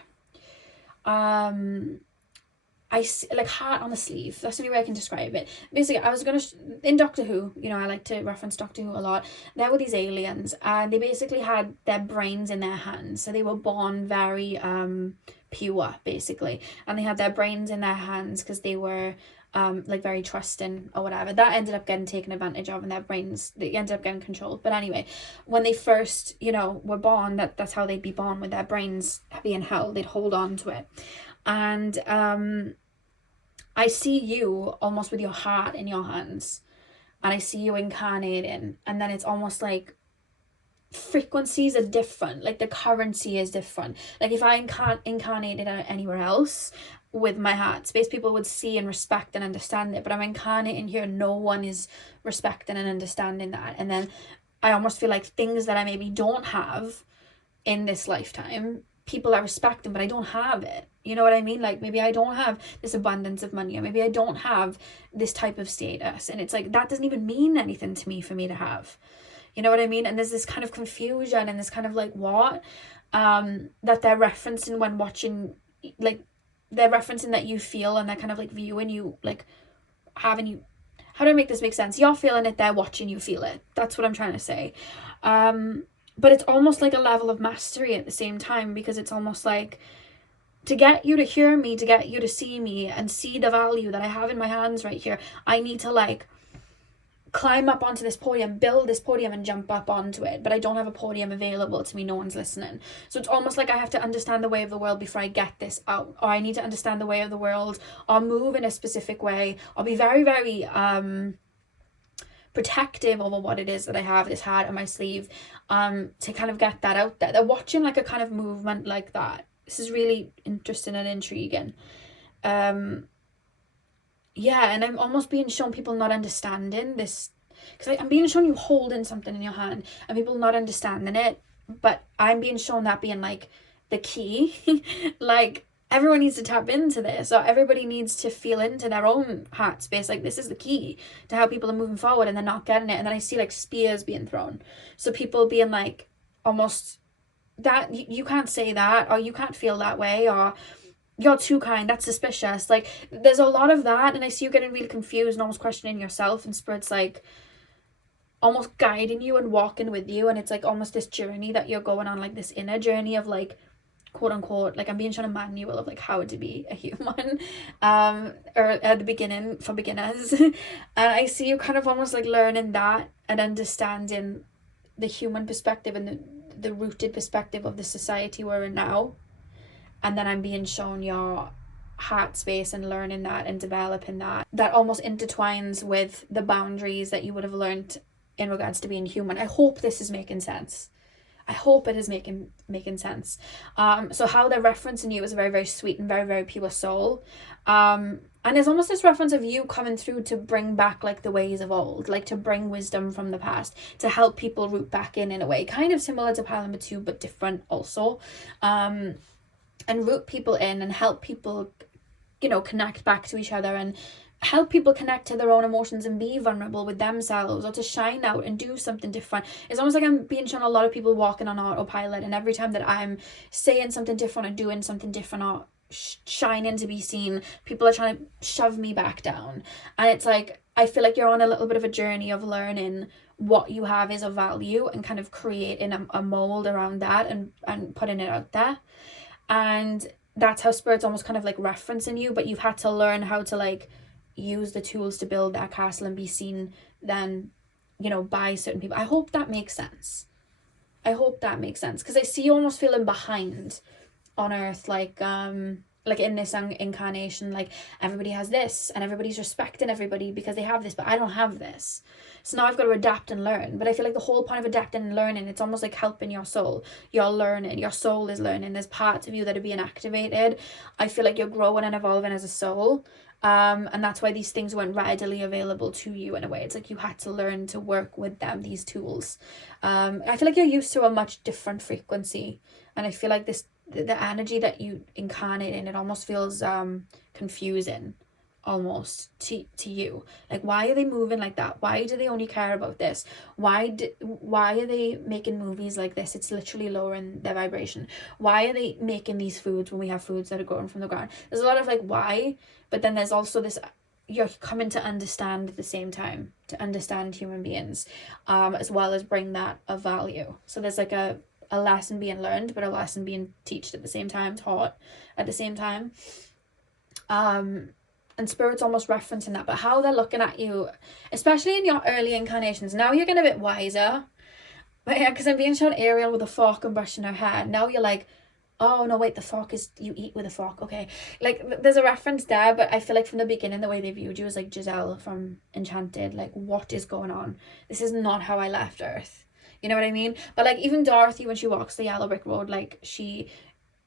I see, like heart on the sleeve. That's the only way I can describe it. Basically, I was gonna in Doctor Who, you know, I like to reference Doctor Who a lot. There were these aliens, and they basically had their brains in their hands, so they were born very pure, basically, and they had their brains in their hands because they were like very trusting or whatever. That ended up getting taken advantage of, and their brains, they ended up getting controlled. But anyway, when they first, you know, were born, that's how they'd be born, with their brains being held. They'd hold on to it. And I see you almost with your heart in your hands, and I see you incarnating, and then it's almost like frequencies are different, like the currency is different. Like if I incarnated anywhere else with my heart space, people would see and respect and understand it, but I'm incarnating here, no one is respecting and understanding that. And then I almost feel like things that I maybe don't have in this lifetime, people are respecting, but I don't have it. You know what I mean? Like maybe I don't have this abundance of money, or maybe I don't have this type of status, and it's like that doesn't even mean anything to me for me to have. You know what I mean? And there's this kind of confusion and this kind of like what that they're referencing when watching, like they're referencing that you feel, and they're kind of like viewing you, like having you, how do I make this make sense? You're feeling it, they're watching you feel it. That's what I'm trying to say. But it's almost like a level of mastery at the same time, because it's almost like, to get you to hear me, to get you to see me and see the value that I have in my hands right here, I need to like climb up onto this podium, build this podium and jump up onto it, but I don't have a podium available to me, no one's listening. So it's almost like I have to understand the way of the world before I get this out, or I need to understand the way of the world, or move in a specific way, or be very, very protective over what it is that I have, this heart on my sleeve, to kind of get that out there. They're watching like a kind of movement like that. This is really interesting and intriguing. Yeah, and I'm almost being shown people not understanding this, because I'm being shown you holding something in your hand and people not understanding it, but I'm being shown that being like the key. Like, everyone needs to tap into this, or everybody needs to feel into their own heart space. Like, this is the key to how people are moving forward, and they're not getting it. And then I see like spears being thrown, so people being like, almost, that you can't say that, or you can't feel that way, or you're too kind, that's suspicious. Like, there's a lot of that, and I see you getting really confused and almost questioning yourself, and Spirit's like almost guiding you and walking with you, and it's like almost this journey that you're going on, like this inner journey of like, quote unquote, like I'm being shown a manual of like how to be a human, or at the beginning for beginners. And I see you kind of almost like learning that and understanding the human perspective and the rooted perspective of the society we're in now. And then I'm being shown your heart space and learning that and developing that almost intertwines with the boundaries that you would have learned in regards to being human. I hope this is making sense. I hope it is making sense. So how they're referencing you is a very, very sweet and very, very pure soul. And there's almost this reference of you coming through to bring back like the ways of old, like to bring wisdom from the past, to help people root back in a way, kind of similar to pile number 2, but different also. And root people in and help people, you know, connect back to each other and help people connect to their own emotions and be vulnerable with themselves, or to shine out and do something different. It's almost like I'm being shown a lot of people walking on autopilot, and every time that I'm saying something different or doing something different or shining to be seen, people are trying to shove me back down. And it's like, I feel like you're on a little bit of a journey of learning what you have is of value and kind of creating a mold around that and putting it out there. And that's how Spirit's almost kind of like referencing you, but you've had to learn how to like use the tools to build that castle and be seen then, you know, by certain people. I hope that makes sense. I hope that makes sense, because I see you almost feeling behind on Earth, like in this incarnation, like everybody has this and everybody's respecting everybody because they have this, but I don't have this. So now I've got to adapt and learn. But I feel like the whole point of adapting and learning, it's almost like helping your soul. You're learning, your soul is learning. There's parts of you that are being activated. I feel like you're growing and evolving as a soul. And that's why these things weren't readily available to you in a way. It's like you had to learn to work with them, these tools. I feel like you're used to a much different frequency. And I feel like the energy that you incarnate in, it almost feels confusing almost to you. Like, why are they moving like that? Why do they only care about this? Why are they making movies like this? It's literally lowering their vibration. Why are they making these foods when we have foods that are growing from the ground? There's a lot of like why, but then there's also this, you're coming to understand at the same time, to understand human beings, as well as bring that of value. So there's like a lesson being learned, but a lesson being taught at the same time, taught at the same time. And Spirit's almost referencing that, but how they're looking at you, especially in your early incarnations. Now you're getting a bit wiser, but yeah, because I'm being shown Ariel with a fork and brushing her hair. Now you're like, oh no, wait, the fork is, you eat with a fork, okay. Like, there's a reference there, but I feel like from the beginning, the way they viewed you was like Giselle from Enchanted. Like, what is going on? This is not how I left Earth. You know what I mean? But like, even Dorothy, when she walks the yellow brick road, like she,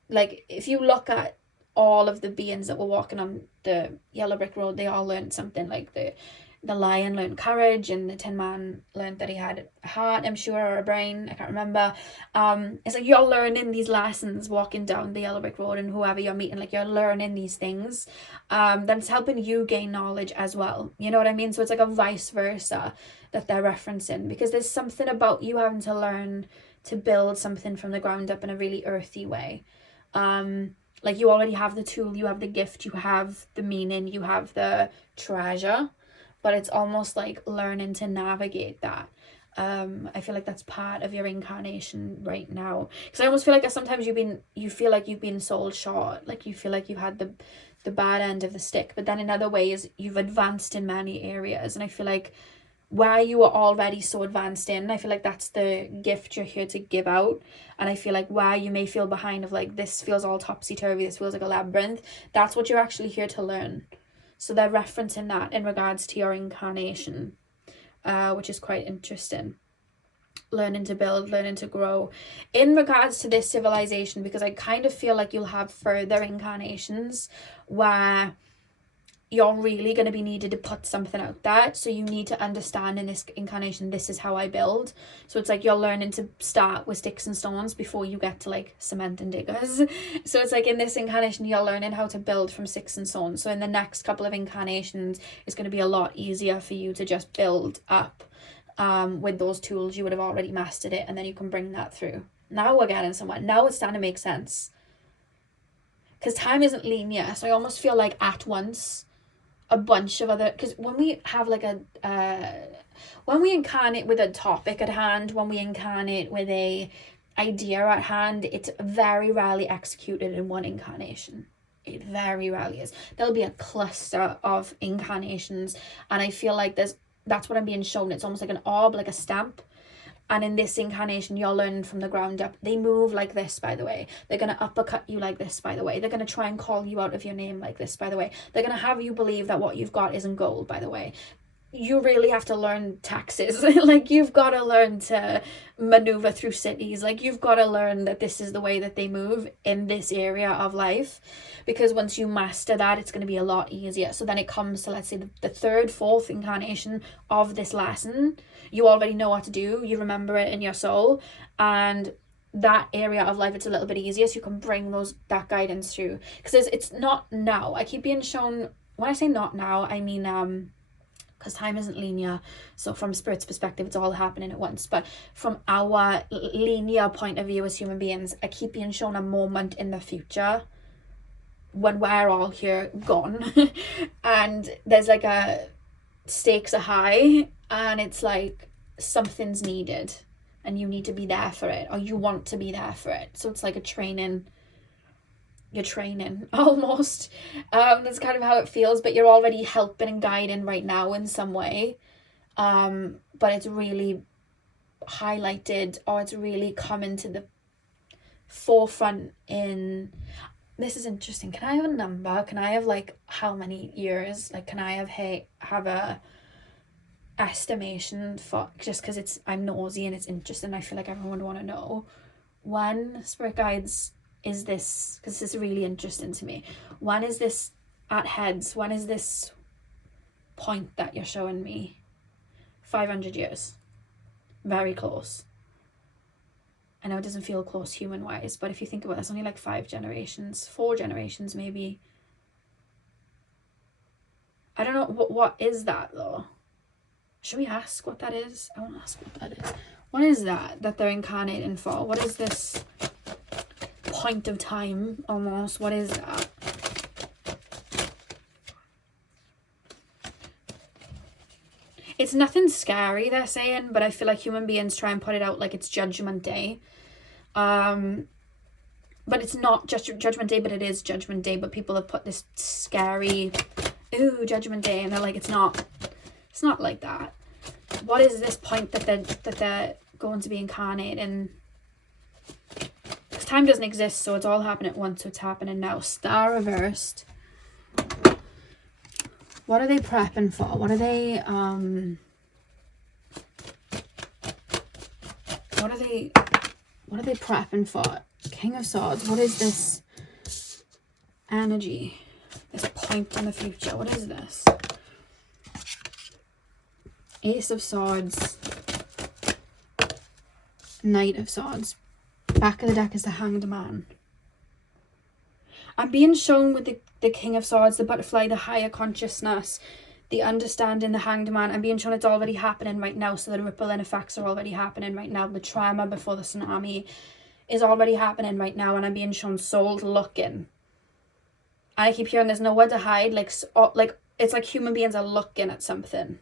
like, if you look at all of the beings that were walking on the yellow brick road, they all learned something. Like the lion learned courage, and the Tin Man learned that he had a heart, I'm sure, or a brain, I can't remember. It's like you're learning these lessons walking down the yellow brick road, and whoever you're meeting, like you're learning these things. That's helping you gain knowledge as well, you know what I mean? So it's like a vice versa that they're referencing, because there's something about you having to learn to build something from the ground up in a really earthy way. Like, you already have the tool, you have the gift, you have the meaning, you have the treasure, but it's almost like learning to navigate that. I feel like that's part of your incarnation right now, because I almost feel like sometimes you feel like you've been sold short, like you feel like you've had the bad end of the stick, but then in other ways you've advanced in many areas. And I feel like where you are already so advanced in, I feel like that's the gift you're here to give out. And I feel like where you may feel behind, of like, this feels all topsy-turvy, this feels like a labyrinth, that's what you're actually here to learn. So they're referencing that in regards to your incarnation, which is quite interesting. Learning to build, learning to grow. In regards to this civilization, because I kind of feel like you'll have further incarnations where you're really going to be needed to put something out there. So you need to understand in this incarnation, this is how I build. So it's like you're learning to start with sticks and stones before you get to like cement and diggers. So it's like in this incarnation, you're learning how to build from sticks and stones. So in the next couple of incarnations, it's going to be a lot easier for you to just build up with those tools. You would have already mastered it, and then you can bring that through. Now we're getting somewhere. Now it's starting to make sense. Because time isn't linear. So I almost feel like at once, a bunch of other, because when we have like when we incarnate with a topic at hand, when we incarnate with a idea at hand, it's very rarely executed in one incarnation. It very rarely is. There'll be a cluster of incarnations, and I feel like that's what I'm being shown. It's almost like an orb, like a stamp. And in this incarnation, you're learning from the ground up. They move like this, by the way. They're going to uppercut you like this, by the way. They're going to try and call you out of your name like this, by the way. They're going to have you believe that what you've got isn't gold, by the way. You really have to learn taxes. Like, you've got to learn to maneuver through cities. Like, you've got to learn that this is the way that they move in this area of life. Because once you master that, it's going to be a lot easier. So then it comes to, let's say, the third, fourth incarnation of this lesson. You already know what to do. You remember it in your soul. And that area of life, it's a little bit easier. So you can bring that guidance through. Because it's not now. I keep being shown, when I say not now, I mean... because time isn't linear, so from Spirit's perspective, it's all happening at once. But from our linear point of view as human beings, I keep being shown a moment in the future when we're all here gone. And there's like a stakes are high, and it's like something's needed, and you need to be there for it, or you want to be there for it. So it's like a training. You're training almost. That's kind of how it feels, but you're already helping and guiding right now in some way. But it's really highlighted, or it's really coming to the forefront in... This is interesting. Can I have a number? Can I have like how many years? Like, can I have a estimation for, just because I'm nosy and it's interesting. I feel like everyone would want to know when Spirit Guides is this, because this is really interesting to me. When is this at heads? When is this point that you're showing me? 500 years. Very close. I know it doesn't feel close human wise, but if you think about it, it's only like 5 generations, 4 generations maybe. I don't know, what is that though? Should we ask what that is? I want to ask what that is. What is that they're incarnating for? What is this point of time almost? What is that? It's nothing scary, they're saying, but I feel like human beings try and put it out like it's Judgment Day. But it's not just Judgment Day, but it is Judgment Day. But people have put this scary, ooh, Judgment Day, and they're like, it's not like that. What is this point that they're going to be incarnating? Because time doesn't exist, so it's all happening at once, so it's happening now. Star reversed. What are they prepping for? What are they prepping for? King of Swords. What is this energy? This point in the future. What is this? Ace of Swords. Knight of Swords. Back of the deck is the Hanged Man. I'm being shown with the King of Swords, the butterfly, the higher consciousness, the understanding, the Hanged Man. I'm being shown it's already happening right now, so the ripple and effects are already happening right now. The trauma before the tsunami is already happening right now, and I'm being shown souls looking. And I keep hearing there's nowhere to hide, like it's like human beings are looking at something.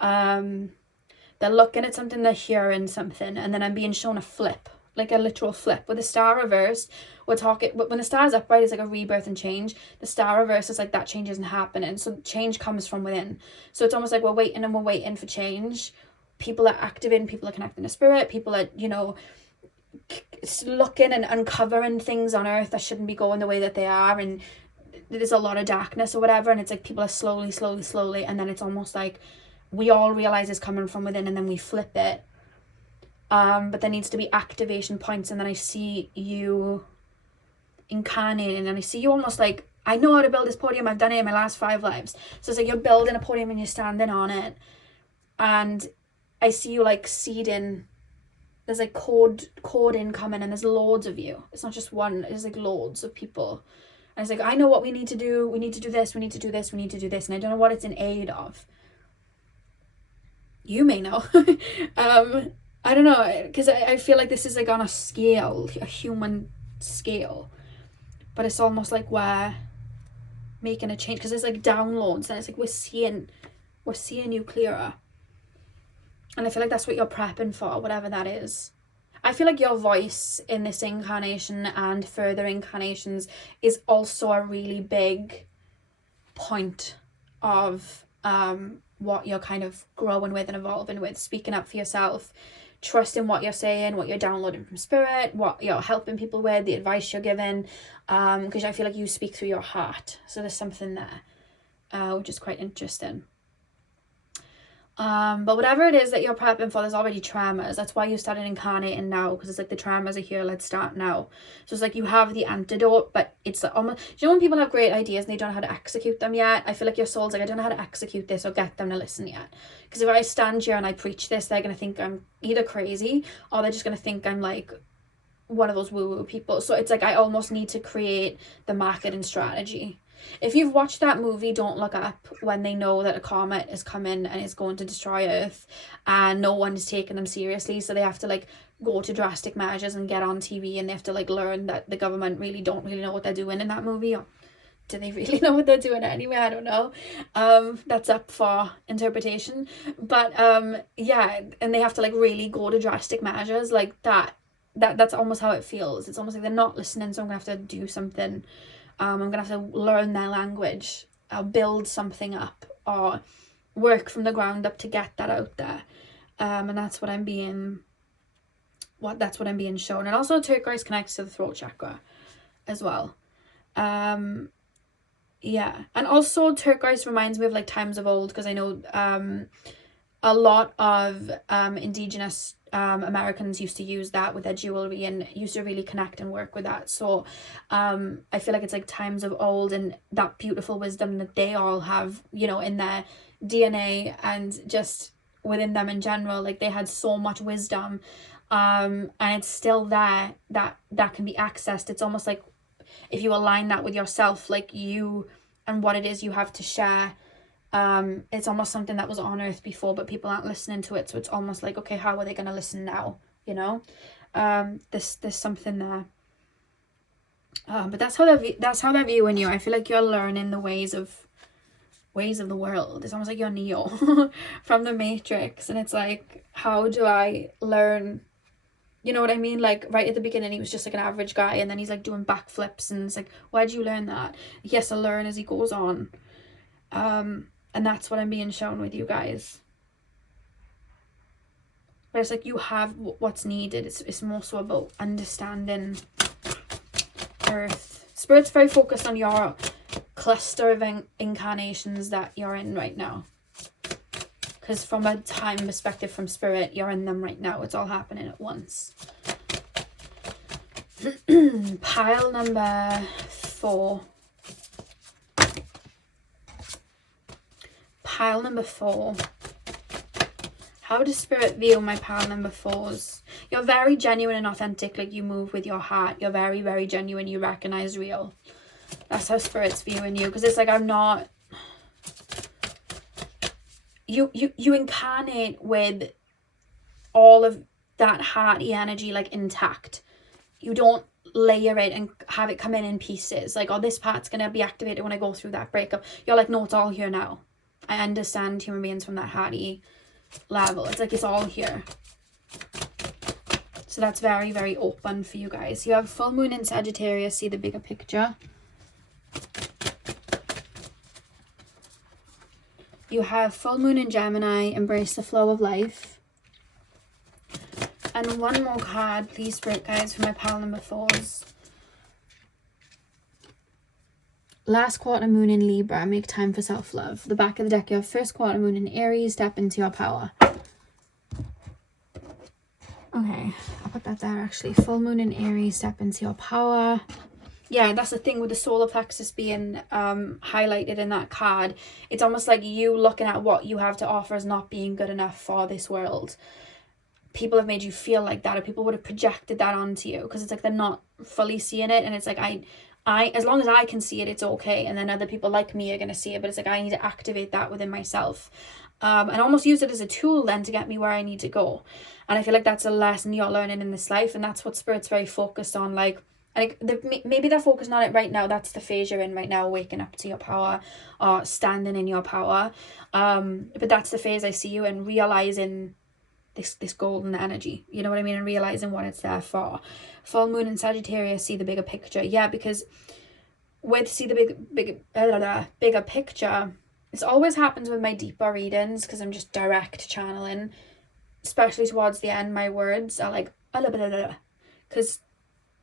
They're looking at something, they're hearing something, and then I'm being shown a flip. Like a literal flip. With the star reversed, we're talking, when the star's upright, it's like a rebirth and change. The star reversed is like that change isn't happening. So change comes from within. So it's almost like we're waiting and we're waiting for change. People are activating, people are connecting to spirit, people are, you know, looking and uncovering things on earth that shouldn't be going the way that they are. And there's a lot of darkness or whatever. And it's like people are slowly. And then it's almost like we all realize it's coming from within, and then we flip it. But there needs to be activation points, and then I see you incarnating, and I see you almost like I know how to build this podium. I've done it in my last 5 lives. So it's like you're building a podium and you're standing on it. And I see you like seeding. There's like cord incoming, and there's loads of you. It's not just one. There's like loads of people. And it's like, I know what we need to do. We need to do this. We need to do this. We need to do this. And I don't know what it's in aid of. You may know. I don't know, because I feel like this is like on a scale, a human scale. But it's almost like we're making a change, because it's like downloads, and it's like we're seeing you clearer. And I feel like that's what you're prepping for, whatever that is. I feel like your voice in this incarnation and further incarnations is also a really big point of what you're kind of growing with and evolving with, speaking up for yourself, trusting what you're saying, what you're downloading from spirit, what you're helping people with, the advice you're giving, because I feel like you speak through your heart. So there's something there, which is quite interesting. But whatever it is that you're prepping for, there's already traumas. That's why you started incarnating now, because it's like the traumas are here, let's start now. So it's like you have the antidote, but it's like almost, you know, when people have great ideas and they don't know how to execute them yet, I feel like your soul's like, I don't know how to execute this or get them to listen yet. Because if I stand here and I preach this, they're going to think I'm either crazy, or they're just going to think I'm like one of those woo-woo people. So it's like I almost need to create the marketing strategy. If you've watched that movie Don't Look Up, when they know that a comet is coming and is going to destroy Earth and no one is taking them seriously, so they have to like go to drastic measures and get on TV, and they have to like learn that the government really don't really know what they're doing in that movie, or do they really know what they're doing anyway? I don't know. That's up for interpretation. But yeah, and they have to like really go to drastic measures like that's almost how it feels. It's almost like they're not listening, so I'm gonna have to do something. I'm gonna have to learn their language, or build something up, or work from the ground up to get that out there. And that's what I'm being shown. And also turquoise connects to the throat chakra as well. Yeah, and also turquoise reminds me of like times of old, because I know a lot of indigenous Americans used to use that with their jewelry and used to really connect and work with that. So I feel like it's like times of old, and that beautiful wisdom that they all have, you know, in their DNA and just within them in general. Like they had so much wisdom, and it's still there, that can be accessed. It's almost like if you align that with yourself, like you and what it is you have to share, it's almost something that was on Earth before, but people aren't listening to it. So it's almost like, okay, how are they going to listen now? You know, there's something there. But that's how they're viewing you. I feel like you're learning the ways of the world. It's almost like you're Neo from the Matrix, and it's like, how do I learn? You know what I mean? Like right at the beginning, he was just like an average guy, and then he's like doing backflips, and it's like, why'd you learn that? He has to learn as he goes on. And that's what I'm being shown with you guys. But it's like you have what's needed. It's more so about understanding Earth. Spirit's very focused on your cluster of incarnations that you're in right now. Because from a time perspective from Spirit, you're in them right now. It's all happening at once. Pile number 4. Pile number 4. How does Spirit view my pile number 4s? You're very genuine and authentic. Like you move with your heart. You're very, very genuine. You recognize real. That's how Spirit's viewing you. Because it's like, I'm not... You incarnate with all of that hearty energy like intact. You don't layer it and have it come in pieces. Like, oh, this part's going to be activated when I go through that breakup. You're like, no, it's all here now. I understand human beings from that hearty level. It's like it's all here. So that's very, very open for you guys. You have full moon in Sagittarius. See the bigger picture. You have full moon in Gemini. Embrace the flow of life. And one more card, please, Spirit guides, for my pile number 4s. Last quarter moon in Libra, make time for self-love. The back of the deck, you have first quarter moon in Aries, step into your power. Okay, I'll put that there actually. Full moon in Aries, step into your power. Yeah, that's the thing with the solar plexus being highlighted in that card. It's almost like you looking at what you have to offer as not being good enough for this world. People have made you feel like that, or people would have projected that onto you, because it's like they're not fully seeing it, and it's like I as long as I can see it, it's okay, and then other people like me are going to see it, but it's like I need to activate that within myself, and almost use it as a tool then to get me where I need to go. And I feel like that's a lesson you're learning in this life, and that's what Spirit's very focused on. Like maybe they're focused on it right now. That's the phase you're in right now, waking up to your power or standing in your power. But that's the phase I see you in, realizing this golden energy, you know what I mean, and realizing what it's there for. Full moon in Sagittarius, see the bigger picture. Yeah, because with see the bigger picture, this always happens with my deeper readings, because I'm just direct channeling, especially towards the end. My words are like because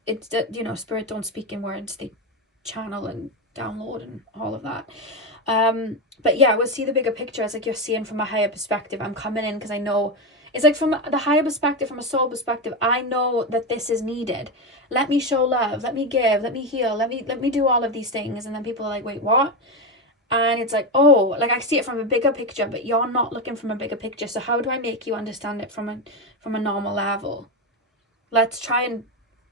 it's, you know, Spirit don't speak in words, they channel and download and all of that. But yeah, we'll see the bigger picture. It's like you're seeing from a higher perspective. I'm coming in because I know, it's like from the higher perspective, from a soul perspective, I know that this is needed. Let me show love, let me give, let me heal, let me do all of these things. And then people are like, wait, what? And it's like, oh, like I see it from a bigger picture, but you're not looking from a bigger picture. So how do I make you understand it from a normal level? Let's try and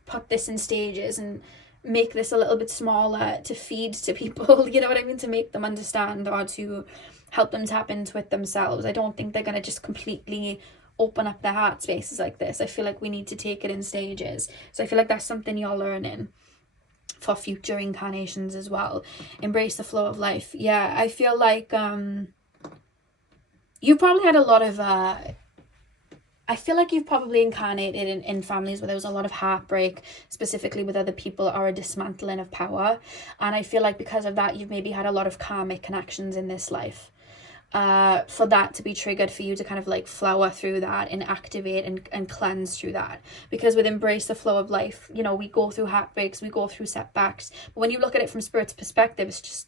put this in stages and make this a little bit smaller to feed to people, you know what I mean, to make them understand, or to help them tap into it themselves. I don't think they're going to just completely open up their heart spaces like this. I feel like we need to take it in stages. So I feel like that's something you're learning for future incarnations as well. Embrace the flow of life. Yeah, I feel like you've probably had a lot of I feel like you've probably incarnated in families where there was a lot of heartbreak, specifically with other people, or a dismantling of power. And I feel like because of that, you've maybe had a lot of karmic connections in this life. For that to be triggered, for you to kind of like flower through that and activate and cleanse through that. Because with Embrace the Flow of Life, you know, we go through heartbreaks, we go through setbacks. But when you look at it from Spirit's perspective, it's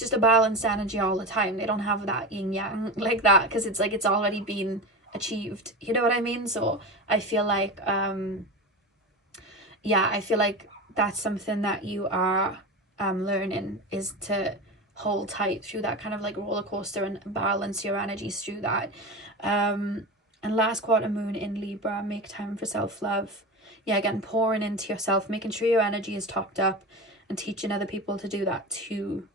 just a balanced energy all the time. They don't have that yin yang like that, because it's like it's already been achieved, you know what I mean? So I feel like yeah, I feel like that's something that you are learning, is to hold tight through that kind of like roller coaster and balance your energies through that. And last quarter moon in Libra, make time for self-love. Yeah, again, pouring into yourself, making sure your energy is topped up, and teaching other people to do that too.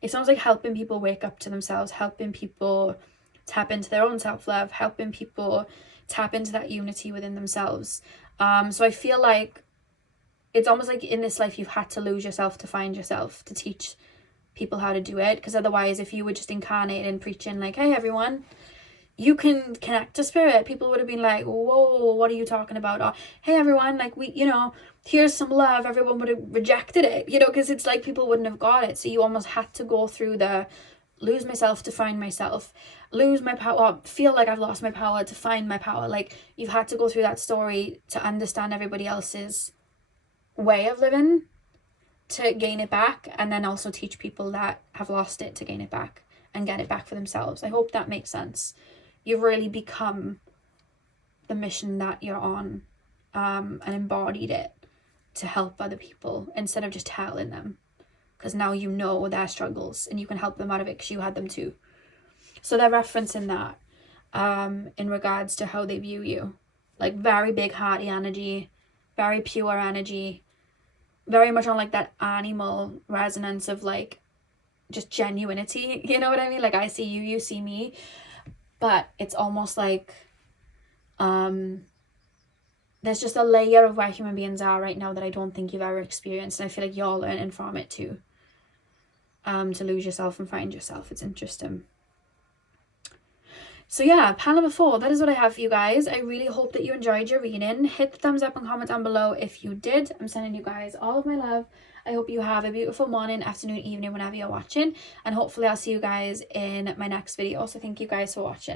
It sounds like helping people wake up to themselves, helping people tap into their own self-love, helping people tap into that unity within themselves. So I feel like it's almost like in this life you've had to lose yourself to find yourself, to teach people how to do it. Because otherwise, if you were just incarnating and preaching like, hey everyone, you can connect to spirit, people would have been like, whoa, what are you talking about? Or hey everyone, like, we, you know, here's some love, everyone would have rejected it, you know, because it's like people wouldn't have got it. So you almost had to go through the lose myself to find myself, lose my power, feel like I've lost my power to find my power. Like, you've had to go through that story to understand everybody else's way of living, to gain it back, and then also teach people that have lost it to gain it back and get it back for themselves. I hope that makes sense. You've really become the mission that you're on, and embodied it to help other people instead of just telling them, because now you know their struggles and you can help them out of it because you had them too. So they're referencing that in regards to how they view you. Like, very big hearty energy, very pure energy, very much on like that animal resonance of like just genuinity, you know what I mean? Like, I see you, you see me, but it's almost like there's just a layer of where human beings are right now that I don't think you've ever experienced, and I feel like you're learning from it too. To lose yourself and find yourself. It's interesting. So yeah, panel number 4, that is what I have for you guys. I really hope that you enjoyed your reading. Hit the thumbs up and comment down below if you did. I'm sending you guys all of my love. I hope you have a beautiful morning, afternoon, evening, whenever you're watching. And hopefully I'll see you guys in my next video. So thank you guys for watching.